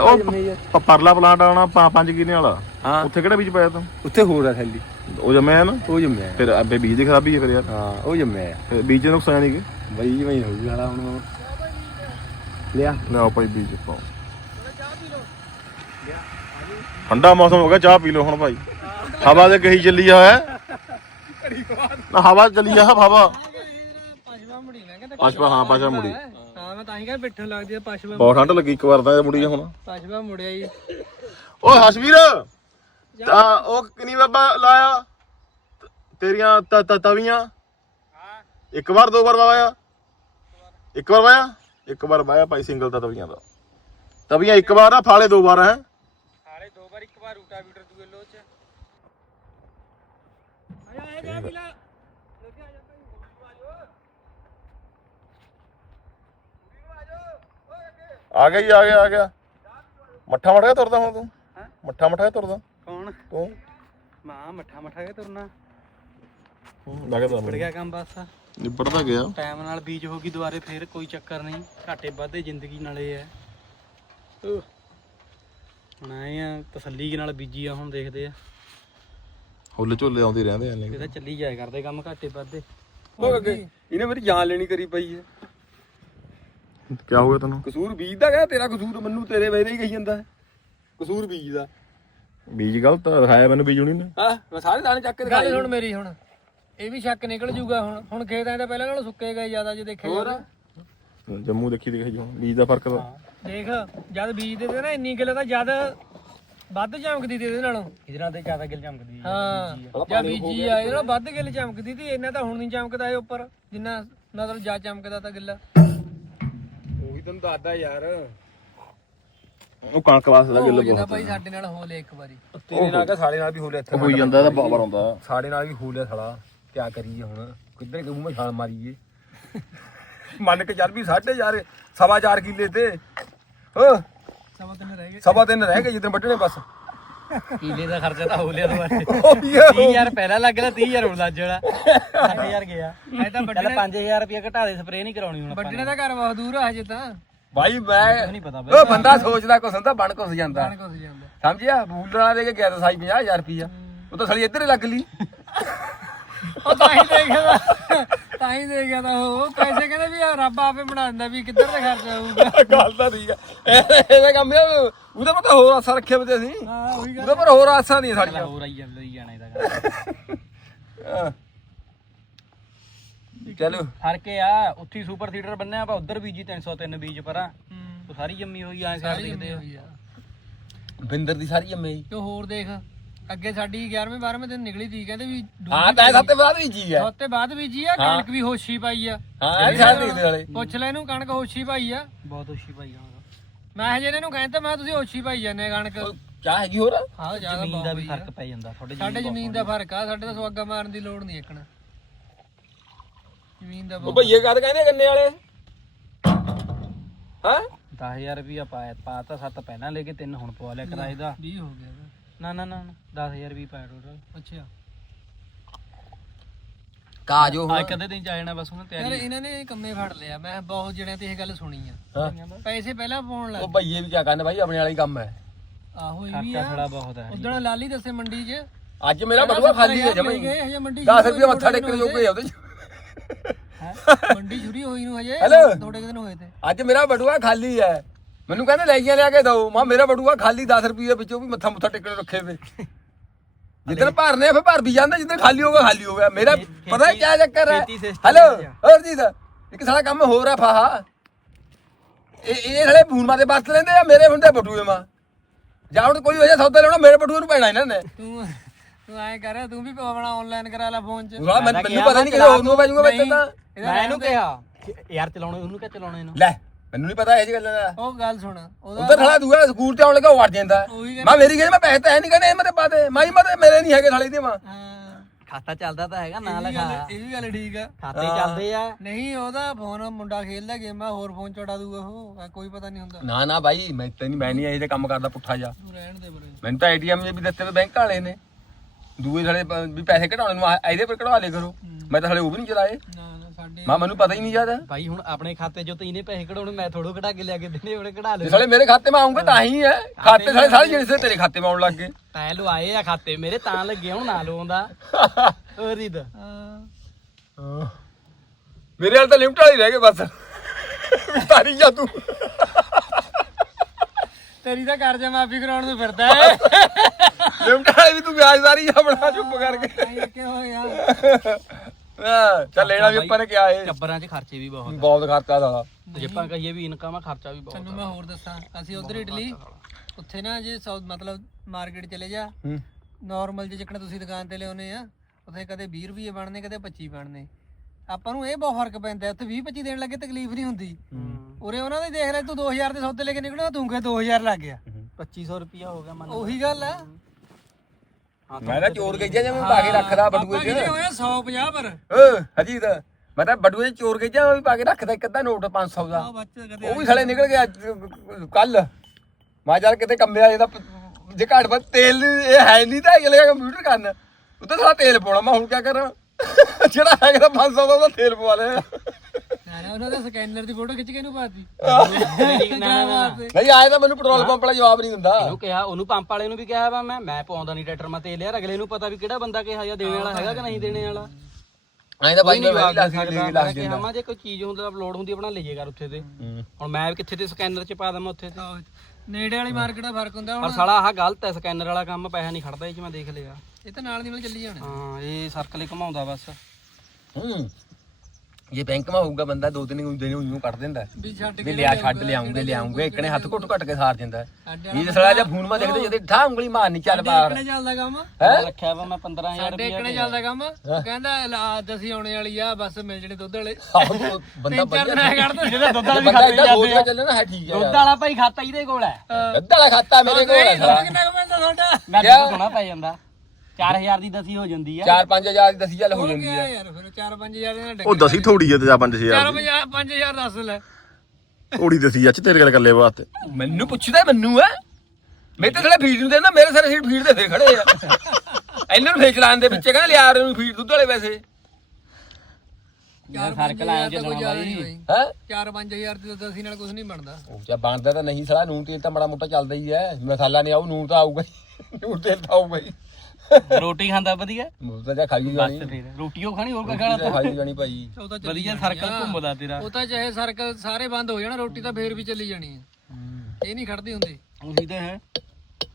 ਉਹ ਜੰਮੇ ਹੀ। ਪ- ਪਰਲਾ ਪਲਾਂਟ ਆਉਣਾ 5 ਕਿਲੇ ਵਾਲਾ। ਹਾਂ। ਉੱਥੇ ਕਿਹੜਾ ਬੀਜ ਪਾਇਆ ਤੂੰ? ਉੱਥੇ ਹੋਰ ਆ ਥੈਲੀ। ਉਹ ਜੰਮਿਆ ਨਾ? ਉਹ ਜੰਮਿਆ। ਫਿਰ ਅੱਬੇ ਬੀਜ ਦੀ ਖਰਾਬੀ ਹੈ ਫਿਰ ਯਾਰ। ਹਾਂ ਉਹ ਜੰਮਿਆ। ਫਿਰ ਬੀਜ ਦੇ ਨੁਕਸਾਨ ਕਿ? ਬਈ ਜਿਵੇਂ ਹੀ ਹੋ ਗਈ ਹੁਣ। ਲਿਆ। ਲਿਆਓ ਭਾਈ ਬੀਜ ਪਾਓ। ਠੰਡਾ ਮੌਸਮ ਹੋ ਗਿਆ ਚਾਹ ਪੀ ਲਓ ਹੁਣ ਭਾਈ। ਹਵਾ ਦੇ ਕਹੀ ਚੱਲੀ ਆ ਹੈ। ਨਾ ਹਵਾ ਚੱਲੀ ਆ ਹਵਾ। ਪਛਵਾ ਹਾਂ ਪਛਵਾ ਮੁੜੀ। ਹਾਂ ਮੈਂ ਤਾਂ ਹੀ ਕਹਿੰਦਾ ਪਿੱਠਣ ਲੱਗਦੀ ਆ ਪਸ਼ਵਾ ਬਹੁਤ ਠੰਡ ਲੱਗੀ ਇੱਕ ਵਾਰ ਤਾਂ ਇਹ ਮੁੜੀ ਆ ਹੁਣ। ਪਸ਼ਵਾ ਮੁੜਿਆ ਹੀ। ਓਏ ਹਸਵੀਰ ਤਾਂ ਉਹ ਕਿੰਨੀ ਬਾਬਾ ਲਾਇਆ? ਤੇਰੀਆਂ ਤਵੀਆਂ। ਇੱਕ ਵਾਰ ਦੋ ਵਾਰ ਵਾਇਆ? ਇੱਕ ਵਾਰ ਵਾਇਆ? ਇੱਕ ਵਾਰ ਵਾਇਆ ਭਾਈ ਸਿੰਗਲ ਤਾਂ ਤਵੀਆਂ ਦਾ। ਤਵੀਆਂ ਇੱਕ ਵਾਰ ਆ ਫਾਲੇ ਦੋ ਵਾਰ ਹੈ। ਹਾਲੇ ਦੋ ਵਾਰ ਇੱਕ ਵਾਰ ਰੂਟਾ ਵੀਟਰ ਦੂਏ ਲੋ ਚ। ਆਇਆ ਜਾ ਆ ਜਾ ਭਾਈ ਆ ਗਿਆ ਜੀ ਆ ਗਿਆ ਆ ਗਿਆ। ਮੱਠਾ ਮੱਠਾ ਤੁਰਦਾ ਹੁਣ ਤੂੰ। ਮੱਠਾ ਮੱਠਾ ਤੁਰਦਾ। ਕੌਣ? ਤੂੰ। ਮਾਂ ਮੱਠਾ ਮੱਠਾ ਕੇ ਤੁਰਨਾ। ਲੱਗਦਾ ਨਿਬੜ ਗਿਆ ਕੰਮ ਬਸ। ਨਿਬੜਦਾ ਗਿਆ। ਟਾਈਮ ਨਾਲ ਬੀਜ ਹੋ ਗਈ ਦੁਬਾਰੇ ਫੇਰ ਕੋਈ ਚੱਕਰ ਨਹੀਂ। ਘਾਟੇ ਵਾਧੇ ਜ਼ਿੰਦਗੀ ਨਾਲੇ ਐ ਹੁਣ ਆਏ ਆ ਤਸੱਲੀ ਨਾਲ ਬੀਜੀ ਆ ਹੁਣ ਦੇਖਦੇ ਆ। ਹੁੱਲੇ ਝੋਲੇ ਆਉਂਦੇ ਰਹਿੰਦੇ ਆ ਇਹਦਾ ਚੱਲੀ ਜਾਇਆ ਕਰਦੇ ਕੰਮ ਘਾਟੇ ਵਾਧੇ। ਉਹ ਅੱਗੇ ਇਹਨੇ ਮੇਰੀ ਜਾਨ ਲੈਣੀ ਕਰੀ ਪਈ ਹੈ। ਕੀ ਹੋ ਗਿਆ ਤੈਨੂੰ? ਕਸੂਰ ਬੀਜ ਦਾ ਕਹਿੰਦਾ ਤੇਰਾ ਕਸੂਰ ਮੈਨੂੰ ਤੇਰੇ ਵੇਰੇ ਹੀ ਕਹੀ ਜਾਂਦਾ ਹੈ। ਕਸੂਰ ਬੀਜ ਦਾ। ਬੀਜ ਗਲਤ ਦਿਖਾਇਆ ਮੈਨੂੰ ਬੀਜੂਣੀ ਨੇ। ਹਾਂ ਮੈਂ ਸਾਰੇ ਦਾਣੇ ਚੱਕ ਕੇ ਗੱਲ ਦਿਖਾਈ ਹੁਣ ਮੇਰੀ ਹੁਣ। ਇਹ ਵੀ ਸ਼ੱਕ ਨਿਕਲ ਜੂਗਾ ਹੁਣ। ਹੁਣ ਖੇਤ ਐ ਤਾਂ ਪਹਿਲਾਂ ਨਾਲੋਂ ਸੁੱਕੇ ਗਏ ਜ਼ਿਆਦਾ ਜੇ ਦੇਖਿਆ ਹੋਰ? ਜਾਵੇ ਜੰਮੂ ਦੇਖੀ ਦੇਖੀ ਜੋ ਬੀਜ ਦਾ ਫ਼ਰਕ ਤਾਂ। ਦੇਖ ਜਦ ਬੀਜ ਦੇ ਤੇ ਨਾ ਇੰਨੀ ਗਿੱਲ ਤਾਂ ਜਦ ਵੱਧ ਚਮਕਦੀ ਤੇ ਇਹਦੇ ਨਾਲੋਂ। ਇਹਦੇ ਨਾਲ ਤੇ ਜ਼ਿਆਦਾ ਗਿੱਲ ਚਮਕਦੀ ਹਾਂ ਜਾਂ ਬੀਜੀ ਆ ਇਹਦੇ ਨਾਲ ਵੱਧ ਗਿੱਲ ਚਮਕਦੀ ਤੇ ਇਹਨਾਂ ਤਾਂ ਹੁਣ ਨਹੀਂ ਚਮਕਦਾ ਇਹ ਉੱਪਰ ਜਿੰਨਾ ਮਤਲਬ ਜਾ ਚਮਕਦਾ ਤਾਂ ਗਿੱਲਾ। ਉਹੀ ਤੈਨੂੰ ਦੱਸਦਾ ਯਾਰ। ਉਹ ਕਣਕ ਵਾਸਤੇ ਦਾ ਗਿੱਲ ਹੋ ਜਾਂਦਾ ਬਹੁਤ ਭਾਈ ਸਾਡੇ ਨਾਲ ਹੋ ਲਿਆ ਇੱਕ ਵਾਰੀ। ਤੇਰੇ ਨਾਲ ਕਾ ਸਾਡੇ ਨਾਲ ਵੀ ਹੋ ਲਿਆ ਇੱਥੇ ਹੋਈ ਜਾਂਦਾ ਇਹਦਾ ਬਾਬਰ ਆਉਂਦਾ। ਸਾਡੇ ਨਾਲ ਵੀ ਹੋ ਲਿਆ ਸਾਲਾ। ਕਿਆ ਕਰੀਏ ਹੁਣ? ਕਿੱਧਰ ਕਿਉਂ ਮੈਂ ਛਾਲ ਮਾਰੀਏ? ਮੰਨ ਕੇ ਚੱਲ ਵੀ 4.5 ਸਵਾ ਚਾਰ ਕਿੱਲੇ ਤੇ। ਹੋ। ਸਮਾਂ ਤਿੰਨ ਰਹਿ ਗਏ। ਸਵਾ ਤਿੰਨ ਰਹਿ ਗਏ ਜਿੱਦਣ ਵੱਢਣੇ ਬਸ। ਕੀਲੇ ਦਾ ਖਰਚਾ ਤਾਂ ਹੋ ਲਿਆ ਦੁਬਾਰੇ ਆ। 30000 ਪਹਿਲਾਂ ਲੱਗਦਾ 30000 ਹੁਣ ਲੱਜ ਵਾਲਾ 8000 ਗਿਆ। ਐ ਤਾਂ ਵੱਡਣੇ 5000 ਰੁਪਏ ਘਟਾ ਦੇ ਸਪਰੇ ਨਹੀਂ ਕਰਾਉਣੀ ਹੁਣ ਵੱਡਣੇ ਦਾ ਘਰ ਬਹੁਤ ਦੂਰ ਆ ਹਜੇ ਤਾਂ। ਭਾਈ ਮੈਂ ਨਹੀਂ ਪਤਾ ਉਹ ਬੰਦਾ ਸੋਚਦਾ ਕੁਛ ਹੁੰਦਾ ਬਣ ਕੁਛ ਜਾਂਦਾ। ਕਣ ਕੁਸ ਜਾਂਦਾ। ਸਮਝਿਆ? ਬੂਲਣਾ ਦੇ ਕੇ ਗਿਆ ਤਾਂ ਸਾਈ 50000 ਰੁਪਈਆ ਉਹ ਤਾਂ ਸਲੀ ਇੱਧਰ ਹੀ ਲੱਗ ਲਈ ਉਹ ਤਾਂ ਹੀ ਦੇਖਦਾ ਤਾਂ ਹੀ ਦੇਖਦਾ ਤਾਂ ਉਹ ਪੈਸੇ ਕਹਿੰਦੇ ਵੀ ਆਹ ਰੱਬ ਆਪੇ ਬਣਾ ਦਿੰਦਾ ਵੀ ਕਿੱਧਰ ਦਾ ਖਰਚਾ ਹੋਊਗਾ। ਗੱਲ ਤਾਂ ਠੀਕ ਆ। ਇਹ- ਇਹਦਾ ਕੰਮ ਇਹ ਉਹਦੇ ਪਰ ਤਾਂ ਹੋਰ ਆਸਾਂ ਰੱਖੇ ਬਤੇ ਅਸੀਂ ਹਾਂ ਉਹੀ ਉਹਦੇ ਪਰ ਹੋਰ ਆਸਾਂ ਨਹੀਂ ਸਾਡੀਆਂ। ਹੋਰ ਆਈ ਜਾਂਦਾ ਹੀ ਜਾਣਾ ਇਹਦਾ ਹਾਂ। ਚਲੋ। ਫ਼ਰਕ ਇਹ ਆ ਉੱਥੇ ਸੁਪਰ ਥੀਏਟਰ ਬੰਨਿਆ ਆਪਾਂ ਉਧਰ ਬੀਜੀ 303 ਬੀਜ ਪਰਾਂ। ਉਹ ਸਾਰੀ ਜੰਮੀ ਹੋਈ ਆ ਸਾਰ ਦੇਖਦੇ ਆ। ਬਿੰਦਰ ਦੀ ਸਾਰੀ ਜੰਮੇ ਤੇ ਹੋਰ ਦੇਖ। ਅੱਗੇ ਸਾਡੀ 11ਵੇਂ 12ਵੇਂ ਦਿਨ ਨਿਕਲੀ ਤੀ ਕਹਿੰਦੇ ਵੀ ਹਾਂ ਤਾਂ ਇਹ ਸਭ ਤੋਂ ਬਾਅਦ ਵੀ ਜੀ ਹੈ ਸੱਤੇ ਬਾਅਦ ਬੀਜੀ ਆ ਕਣਕ ਵੀ ਹੋਸ਼ੀ ਪਾਈ ਆ। ਹਾਂ ਇਹ ਸਾਰੇ ਦੇਖਦੇ ਵਾਲੇ। ਪੁੱਛ ਲੈ ਇਹਨੂੰ ਕਣਕ ਹੋਸ਼ੀ ਪਾਈ ਆ। ਬਹੁਤ ਹੋਸ਼ੀ ਪਾਈ ਆ ਮੈਂ ਹਜੇ ਇਹਨੂੰ ਕਹਿੰਦਾ ਮੈਂ ਤੁਸੀਂ ਹੋਸ਼ੀ ਪਾਈ ਜਾਂਦੇ ਆ ਕਣਕ। ਕਿਆ ਹੈਗੀ ਹੋਰ? ਹਾਂ ਜ਼ਿਆਦਾ ਜ਼ਮੀਨ ਦਾ ਵੀ ਫ਼ਰਕ ਪੈ ਜਾਂਦਾ ਤੁਹਾਡੇ ਸਾਡੇ ਜ਼ਮੀਨ ਦਾ ਫ਼ਰਕ ਆ ਸਾਡੇ ਤਾਂ ਸਵਾਗਾ ਮਾਰਨ ਦੀ ਲੋੜ ਨਹੀਂ ਇੱਕਣਾ। ਜ਼ਮੀਨ ਦਾ ਉਹ ਭਈਏ ਕਦ ਕਹਿੰਦੇ ਗੰਨੇ ਵਾਲੇ? ਹਾਂ? 10000 ਰੁਪਿਆ ਪਾਇਆ ਪਾਤਾ ਸੱਤ ਪਹਿਲਾਂ ਲੈ ਕੇ ਤਿੰਨ ਹੁਣ ਪਵਾ ਲਿਆ ਕਿਰਾਏ ਦਾ। 20 ਹੋ ਗਿਆ। ਨਾ ਨਾ ਨਾ 10000 ਵੀ ਪਾਇਆ ਟੋਟਲ ਅੱਛਾ। ਕਾਜੋ ਆ ਕਦੇ ਦਿਨ ਜਾਣਾ ਬਸ ਉਹਨਾਂ ਤਿਆਰੀ ਇਹਨਾਂ ਨੇ ਕੰਮੇ ਫੜ ਲਿਆ ਮੈਂ ਬਹੁਤ ਜਣਿਆਂ ਤੇ ਇਹ ਗੱਲ ਸੁਣੀ ਆ। ਪੈਸੇ ਪਹਿਲਾਂ ਪਾਉਣ ਉਹ ਲੱਗ ਭਈਏ ਵੀ ਕਿਆ ਕਰਨ ਭਾਈ ਆਪਣੇ ਵਾਲਾ ਹੀ ਕੰਮ ਹੈ। ਆਹੋ ਇਹ ਵੀ ਆ। ਖੜਾ ਬਹੁਤ ਹੈ। ਉਦੋਂ ਲਾਲੀ ਦੱਸੇ ਮੰਡੀ 'ਚ। ਅੱਜ ਮੇਰਾ ਬਟੂਆ ਖਾਲੀ ਹੈ ਜਮਾ ਗਏ ਹਜੇ ਮੰਡੀ 10 ਰੁਪਏ ਮੱਥਾ ਟੇਕਣ ਜੋਗੇ ਆ ਉਹਦੇ ਚ। ਮੰਡੀ ਸ਼ੁਰੂ ਹੋਈ ਨੂੰ ਹਜੇ? ਥੋੜੇ ਕੁ ਦਿਨ ਹੋਏ ਤੇ। ਅੱਜ ਮੇਰਾ ਬਟੂਆ ਖਾਲੀ ਹੈ। ਮੈਨੂੰ ਕਹਿੰਦੇ ਲੈ ਗਿਆ ਲਿਆ ਕੇ ਦਓ। ਮਾ ਮੇਰਾ ਬਟੂਆ ਖਾਲੀ 10 ਰੁਪਏ ਵਿੱਚੋਂ ਵੀ ਮੱਥਾ ਮੁੱਥਾ ਟੇਕਣ ਰੱਖੇ ਵੇ। ਜਿੱਦਣ ਭਰਨੇ ਆ, ਫਿਰ ਭਰ ਵੀ ਜਾਂਦਾ ਜਿੱਦਣ ਖਾਲੀ ਹੋਗਾ ਖਾਲੀ ਹੋ ਗਿਆ ਮੇਰਾ ਪਤਾ ਹੈ ਕੀ ਚੱਕਰ ਹੈ? ਹੈਲੋ ਹੋਰ ਜੀ ਇੱਕ ਸਾਲਾ ਕੰਮ ਹੋਰ ਆ ਫਾਹਾ। ਇਹ ਇਹ ਸਾਲੇ ਫੂਨ ਮਾਤੇ ਵਰਤ ਲੈਂਦੇ ਆ ਮੇਰੇ ਹੁੰਦੇ ਬਟੂਏ ਮਾ। ਜਾਂ ਹੁਣ ਕੋਈ ਵਜ੍ਹਾ ਸੌਦਾ ਲੈਣਾ ਮੇਰੇ ਬਟੂਏ ਨੂੰ ਪੈਣਾ ਇਹਨਾਂ ਨੇ। ਤੂੰ ਤੂੰ ਐ ਕਰ ਤੂੰ ਵੀ ਆਪਣਾ ਆਨਲਾਈਨ ਕਰਾ ਲੈ ਫੋਨ 'ਚ। ਮੈਨੂੰ ਪਤਾ ਨਹੀਂ ਕਿ ਹੋਰ ਨੂੰ ਭੇਜੂਗਾ ਵਿੱਚ ਤਾਂ। ਮੈਂ ਇਹਨੂੰ ਕਿਹਾ। ਯਾਰ ਚਲਾਉਣਾ ਉਹਨੂੰ ਕਿਹਾ ਚਲਾਉਣਾ ਇਹਨੂੰ। ਲੈ। ਮੈਨੂੰ ਨਹੀਂ ਪਤਾ ਇਹ ਜੀ ਗੱਲ ਦਾ। ਉਹ ਗੱਲ ਸੁਣ ਉਹਦਾ ਉਧਰ ਸਾਲਾ ਦੂਆ ਸਕੂਲ ਤੇ ਆਉਣ ਲੱਗਾ ਉਹ ਵੜ ਜਾਂਦਾ। ਉਹੀ ਮੈਂ ਮੇਰੀ ਗੇਜ ਮੈਂ ਪੈਸੇ ਤਾਂ ਹੈ ਨਹੀਂ ਕਹਿੰਦੇ ਇਹ ਮੇਰੇ ਪਾਦੇ ਮਾਈ ਮਤੇ ਮੇਰੇ ਨਹੀਂ ਹੈਗੇ ਸਾਲੇ ਦੇ ਮਾਂ ਹਾਂ। ਖਾਤਾ ਚੱਲਦਾ ਤਾਂ ਹੈਗਾ ਨਾ ਇਹ ਵੀ ਲਿਖਾ ਗੱਲ- ਇਹ ਵੀ ਗੱਲ ਠੀਕ ਆ। ਖਾਤੇ ਚੱਲਦੇ ਆ। ਨਹੀਂ ਉਹਦਾ ਫੋਨ ਮੁੰਡਾ ਖੇਲਦਾ ਗੇਮਾਂ ਹੋਰ ਫੋਨ ਚੜਾ ਦੂਗਾ ਉਹ। ਕੋਈ ਪਤਾ ਨਹੀਂ ਹੁੰਦਾ। ਨਾ ਨਾ ਬਾਈ ਮੈਂ ਤਾਂ ਨਹੀਂ ਮੈਂ ਨਹੀਂ ਇਹ ਜਿਹੇ ਕੰਮ ਕਰਦਾ ਪੁੱਠਾ ਜਾ ਤੂੰ ਰਹਿਣ ਦੇ ਬਰੇ ਮੈਨੂੰ ਤਾਂ ਏਟੀਐਮ ਜੇ ਵੀ ਦਿੱਤੇ ਵੇ ਬੈਂਕ ਵਾਲੇ ਨੇ। ਦੂਏ ਸਾਲੇ ਪ- ਵੀ ਪੈਸੇ ਕਢਾਉਣੇ ਨੂੰ ਆ- ਇਹਦੇ ਪਰ ਕਢਵਾ ਲੇ ਕਰੋ। ਮੈਂ ਤਾਂ ਸਾਲੇ ਉਹ ਵੀ ਨਹੀਂ ਚਲਾਏ। ਨਾ। ਸਾਡੇ ਮਾਂ ਮੈਨੂੰ ਪਤਾ ਹੀ ਨਹੀਂ ਜ਼ਿਆਦਾ ਭਾਈ ਹੁਣ ਆਪਣੇ ਖਾਤੇ ਚੋਂ ਤਾਂ ਇਹਨੇ ਪੈਸੇ ਕਢਾਉਣੇ ਮੈਂ ਥੋੜੋ ਕਢਾ ਕੇ ਲਿਆ ਕੇ ਦੇਣੇ ਉਹਨੇ ਕਢਾ ਲਏ ਸਾਲੇ ਮੇਰੇ ਖਾਤੇ ਮਾ ਆਉਂਗੇ ਤਾਂ ਹੀ ਹੈ। ਖਾਤੇ ਸਾਲੇ ਸਾਰੇ ਜਿਹੜੇ ਤੇਰੇ ਖਾਤੇ ਮਾ ਆਉਣ ਲੱਗ ਗਏ। ਤੈ ਲਵਾਏ ਆ ਖਾਤੇ ਮੇਰੇ ਤਾਂ ਲੱਗੇ ਹੁਣ ਨਾ ਲਵਾਉਂਦਾ ਹੋਰ ਰੀਦ ਹਾਂ। ਮੇਰੇ ਵਾਲ ਤਾਂ ਲਿਮਟ ਵਾਲੀ ਰਹਿ ਗਏ ਬਸ। ਤਾਰੀ ਜਾ ਤੂੰ। ਤੇਰੀ ਤਾਂ ਕਰਜ਼ਾ ਮਾਫੀ ਕਰਾਉਣ ਨੂੰ ਫਿਰਦਾ ਹੈ। ਲਿਮਟ ਵਾਲੀ ਵੀ ਤੂੰ ਵਿਆਜਦਾਰੀ ਆ ਬਣਾ ਚੁੱਪ ਕਰਕੇ। ਕਿਉਂ ਯਾਰ ਹਾਂ ਚੱਲ ਲੈਣਾ ਵੀ ਆਪਾਂ ਨੇ ਕਿਹਾ ਏ ਟੱਬਰਾਂ 'ਚ ਖਰਚੇ ਵੀ ਬਹੁਤ ਬਹੁਤ ਖਰਚਾ ਦਾ ਜੇ ਆਪਾਂ ਕਹੀਏ ਵੀ ਇਨਕਮ ਆ ਖਰਚਾ ਵੀ ਬਹੁਤ ਤੈਨੂੰ ਮੈਂ ਹੋਰ ਦੱਸਾਂ ਅਸੀਂ ਉਧਰ ਇਟਲੀ ਉੱਥੇ ਨਾ ਜੇ ਸਾਊਥ ਮਤਲਬ ਮਾਰਕੀਟ ਚਲੇ ਜਾ ਹੂੰ। ਨਾਰਮਲ ਜੇ ਚੱਕਣਾ ਤੁਸੀਂ ਦੁਕਾਨ ਤੇ ਲਿਆਉਨੇ ਆ ਉੱਥੇ ਕਦੇ 20 ਰੁਪਏ ਬਣਨੇ ਕਦੇ 25 ਬਣਨੇ। ਆਪਾਂ ਨੂੰ ਇਹ ਬਹੁਤ ਫ਼ਰਕ ਪੈਂਦਾ ਉੱਥੇ 20 25 ਦੇਣ ਲੱਗੇ ਤਕਲੀਫ ਨਹੀਂ ਹੁੰਦੀ। ਉਰੇ ਉਹਨਾਂ ਦੇ ਦੇਖ ਲੈ ਤੂੰ 2000 ਦੇ ਸੌਦੇ ਲੈ ਕੇ ਨਿਕਲਿਆ ਤੂੰ ਕਹੇ 2000 ਲੱਗ ਗਿਆ। 2500 ਰੁਪਿਆ ਹੋ ਗਿਆ ਮੰਨ ਉਹੀ ਗੱਲ ਆ। ਮੈਂ ਤਾਂ ਚੋਰ ਗਈਆਂ ਜਿਵੇਂ ਪਾ ਕੇ ਰੱਖਦਾ ਬਟੂਏ 'ਚ? ਹੋਇਆ 150 ਪਰ। ਓ ਹਜੀਤ ਮੈਂ ਤਾਂ ਬਟੂਏ 'ਚ ਚੋਰ ਗਈਆਂ ਵੀ ਪਾ ਕੇ ਰੱਖਦਾ ਇੱਕ ਅੱਧਾ ਨੋਟ 500 ਦਾ। ਉਹ ਵੀ ਸਾਲੇ ਨਿਕਲ ਗਿਆ ਕੱਲ ਮੈਂ ਚੱਲ ਕਿਤੇ ਕੰਮਿਆ ਇਹਦਾ ਜੇ ਘਾਟ ਪਰ ਤੇਲ ਇਹ ਹੈ ਨਹੀਂ ਤਾਂ ਅਗਲੇ ਕੰਪਿਊਟਰ ਕਰਨ। ਉੱਤੇ ਸਾਲਾ ਤੇਲ ਪਾਉਣਾ ਮੈਂ ਹੁਣ ਕੀ ਕਰਾਂ? ਜਿਹੜਾ ਹੈਗਾ ਤਾਂ 500 ਦਾ ਉਹਦਾ ਤੇਲ ਪਵਾ ਲਿਆ ਉਹਨਾਂ ਦਾ ਸਕੈਨਰ ਦੀ ਫੋਟੋ ਖਿੱਚ ਕੇ ਇਹਨੂੰ ਪਾਤੀ। ਨਹੀਂ ਆਏ ਤਾਂ ਮੈਨੂੰ ਪੈਟਰੋਲ ਪੰਪ ਵਾਲਾ ਜਵਾਬ ਨਹੀਂ ਦਿੰਦਾ। ਉਹਨੂੰ ਕਿਹਾ ਉਹਨੂੰ ਪੰਪ ਵਾਲੇ ਨੂੰ ਵੀ ਕਿਹਾ ਵਾ ਮੈਂ ਮੈਂ ਪਾਉਂਦਾ ਨਹੀਂ ਟਰੈਕਟਰ ਮੈਂ ਤੇਲ ਯਾਰ ਅਗਲੇ ਨੂੰ ਪਤਾ ਵੀ ਕਿਹੜਾ ਬੰਦਾ ਕਿਹਾ ਜਾਂ ਦੇਣ ਵਾਲਾ ਹੈਗਾ ਕਿ ਨਹੀਂ ਦੇਣੇ ਵਾਲਾ। ਐਂ ਤਾਂ ਬਾਈ ਨਹੀਂ ਮੈਂ ਵਾਗ ਲੱਗ ਲੱਗ ਮੈਂ ਕਿਹਾ ਮੈਂ ਜੇ ਕੋਈ ਚੀਜ਼ ਹੁੰਦਾ ਲੋਡ ਹੁੰਦੀ ਆਪਣਾ ਲੈ ਜੇ ਕਰ ਉੱਥੇ ਤੇ। ਹੁਣ ਮੈਂ ਕਿੱਥੇ ਤੇ ਸਕੈਨਰ 'ਚ ਪਾ ਦਵਾਂ ਉੱਥੇ ਤੇ। ਆਹੋ। ਨੇੜੇ ਵਾਲੀ ਮਾਰਕੀਟ ਦਾ ਫ਼ਰਕ ਹੁੰਦਾ ਪਰ ਹੁਣ। ਸਾਲਾ ਆਹ ਗਲਤ ਹੈ ਸਕੈਨਰ ਵਾਲਾ ਕੰਮ ਪੈਸਾ ਨਹੀਂ ਖੜਦਾ ਇਹ 'ਚ ਮੈਂ ਦੇਖ ਲਿਆ। ਇਹ ਤਾਂ ਨਾਲ ਦੀ ਨਾਲ ਚੱਲੀ ਜਾਣਾ। ਹਾਂ ਇਹ ਸਰਕਲ ਹੀ ਘਮਾਉਂਦਾ ਬਸ। ਹੂੰ। ਜੇ ਬੈਂਕ ਮਾ ਹੋਊਗਾ ਬੰਦਾ ਦੋ ਤਿੰਨ ਦਿਨ ਉਹਨੂੰ ਕੱਢ ਦਿੰਦਾ। ਵੀ ਛੱਡ ਵੀ ਕੇ ਲਿਆ ਛੱਡ ਲਿਆਉਂਗੇ ਲਿਆਉਂਗੇ ਇੱਕ ਨੇ ਹੱਥ ਘੁੱਟ ਘੁੱਟ ਕੇ ਸਾਰ ਦਿੰਦਾ। ਇਹ ਸੜਾ ਜਿਹਾ ਫੋਨ ਮਾ ਦੇਖਦੇ ਜਦੇ ਠਾ ਉਂਗਲੀ ਮਾਰਨੀ ਚੱਲ ਬਾਹਰ ਇਕਣੇ ਚੱਲਦਾ ਕੰਮ। ਰੱਖਿਆ ਵਾ ਮੈਂ 15000 ਸਾਡੇ ਇਕਣੇ ਚੱਲਦਾ ਕੰਮ। ਕਹਿੰਦਾ ਲਾਦ ਅਸੀਂ ਆਉਣੇ ਵਾਲੀ ਆ ਬਸ ਮਿਲ ਜਣੇ ਦੁੱਧ ਵਾਲੇ। ਬੰਦਾ ਤਿੰਨ ਚਾਰ ਦਿਨ ਕੱਢ ਦੋ ਜਿਹੜਾ ਦੁੱਧ ਬੰਦਾ ਸੋਚਦਾ ਚੱਲੇ ਨਾ ਹੈ ਠੀਕ ਹੈ ਦੁੱਧ ਵਾਲਾ ਭਾਈ ਖਾਤਾ ਇਹਦੇ ਕੋਲ ਹੈ। ਅੱਧਾ ਵਾਲਾ ਖਾਤਾ ਮੇਰੇ ਕੋਲ ਹੈ ਸਾਲਾ। ਕਿੰਨਾ ਕੁ ਪੈਂਦਾ ਤੁਹਾਡਾ ਮੈਂ ਦੁੱਧ ਸੋਣਾ ਪੈ ਜਾਂਦਾ। 4000 ਦੀ ਦਸੀ ਹੋ ਜਾਂਦੀ ਆ। 4-5000 ਦੀ ਦਸੀ ਚੱਲ ਹੋ ਜਾਂਦੀ ਕਿਆ ਹੈ ਯਾਰ ਫਿਰ 4-5000 ਦੇ ਨਾਲ ਉਹ ਦਸੀ ਥੋੜੀ ਆ ਤੇ ਜਾ 5000 4 5000 ਦੱਸ ਲੈ। ਥੋੜੀ ਦਸੀ ਅੱਜ ਤੇਰੇ ਗੱਲ ਕੱਲੇ ਵਾਸਤੇ। ਮੈਨੂੰ ਪੁੱਛਦਾ ਮੈਨੂੰ ਹੈ? ਮੈਂ ਤਾਂ ਥੋੜਾ ਫੀਡ ਨੂੰ ਦੇਣਾ ਮੇਰੇ ਸਾਰੇ ਸੀਟ ਫੀਡ ਦੇ ਫੇਰ ਖੜੇ ਆ। ਇਹਨਾਂ ਨੂੰ ਫੇਰ ਚਲਾਣ ਦੇ ਵਿੱਚ ਕਹਿੰਦਾ ਲਿਆ ਰਹੇ ਨੂੰ ਫੀਡ ਦੁੱਧ ਵਾਲੇ ਸਰਕਲ ਆਇਆ ਤਾਂ ਕੋਈ ਜ਼ਿਆਦਾ ਨਹੀਂ ਚੱਲਣਾ ਬਾਈ। ਹੈ 4-5000 ਦੀ ਤਾਂ ਅਸੀਂ ਨਾਲ ਕੁਝ ਨਹੀਂ ਬਣਦਾ। ਉਹ ਚਾ ਬਣਦਾ ਤਾਂ ਨਹੀਂ ਸਾਲਾ। ਨੂਨ ਤੇਲ ਤਾਂ ਬੜਾ ਮੋਟਾ ਚੱਲਦਾ ਹੀ ਹੈ ਮਸਾਲਾ ਨਹੀਂ ਆਉ ਨੂਨ ਤਾਂ ਆਊਗਾ ਹੀ। ਨੂਨ ਤੇਲ ਤਾਂ ਆਊਗਾ ਹੀ। ਰੋਟੀ ਖਾਂਦਾ ਵਧੀਆ? ਮੂੰਹ ਤਾਂ ਜਾ ਖਾਈ ਜਾਣੀ। ਫਿਰ ਰੋਟੀ ਉਹ ਖਾਣੀ ਹੋਰ ਕਾ ਰੋਟੀ ਤਾਂ ਖਾਈ ਜਾਣੀ ਭਾਈ। ਉਹ ਤਾਂ ਚੱਲੀ ਵਧੀਆ ਜਾਣੀ ਸਰਕਲ ਆ। ਘੁੰਮਦਾ ਤੇਰਾ। ਉਹ ਤਾਂ ਚਾਹੇ ਸਰਕਲ ਸਾਰੇ ਬੰਦ ਹੋ ਜਾਣ ਰੋਟੀ ਤਾਂ ਫੇਰ ਵੀ ਚੱਲੀ ਜਾਣੀ ਹੈ। ਇਹ ਨਹੀਂ ਖੜਦੀ ਹੁੰਦੀ। ਉਹੀ ਤਾਂ ਹੈ।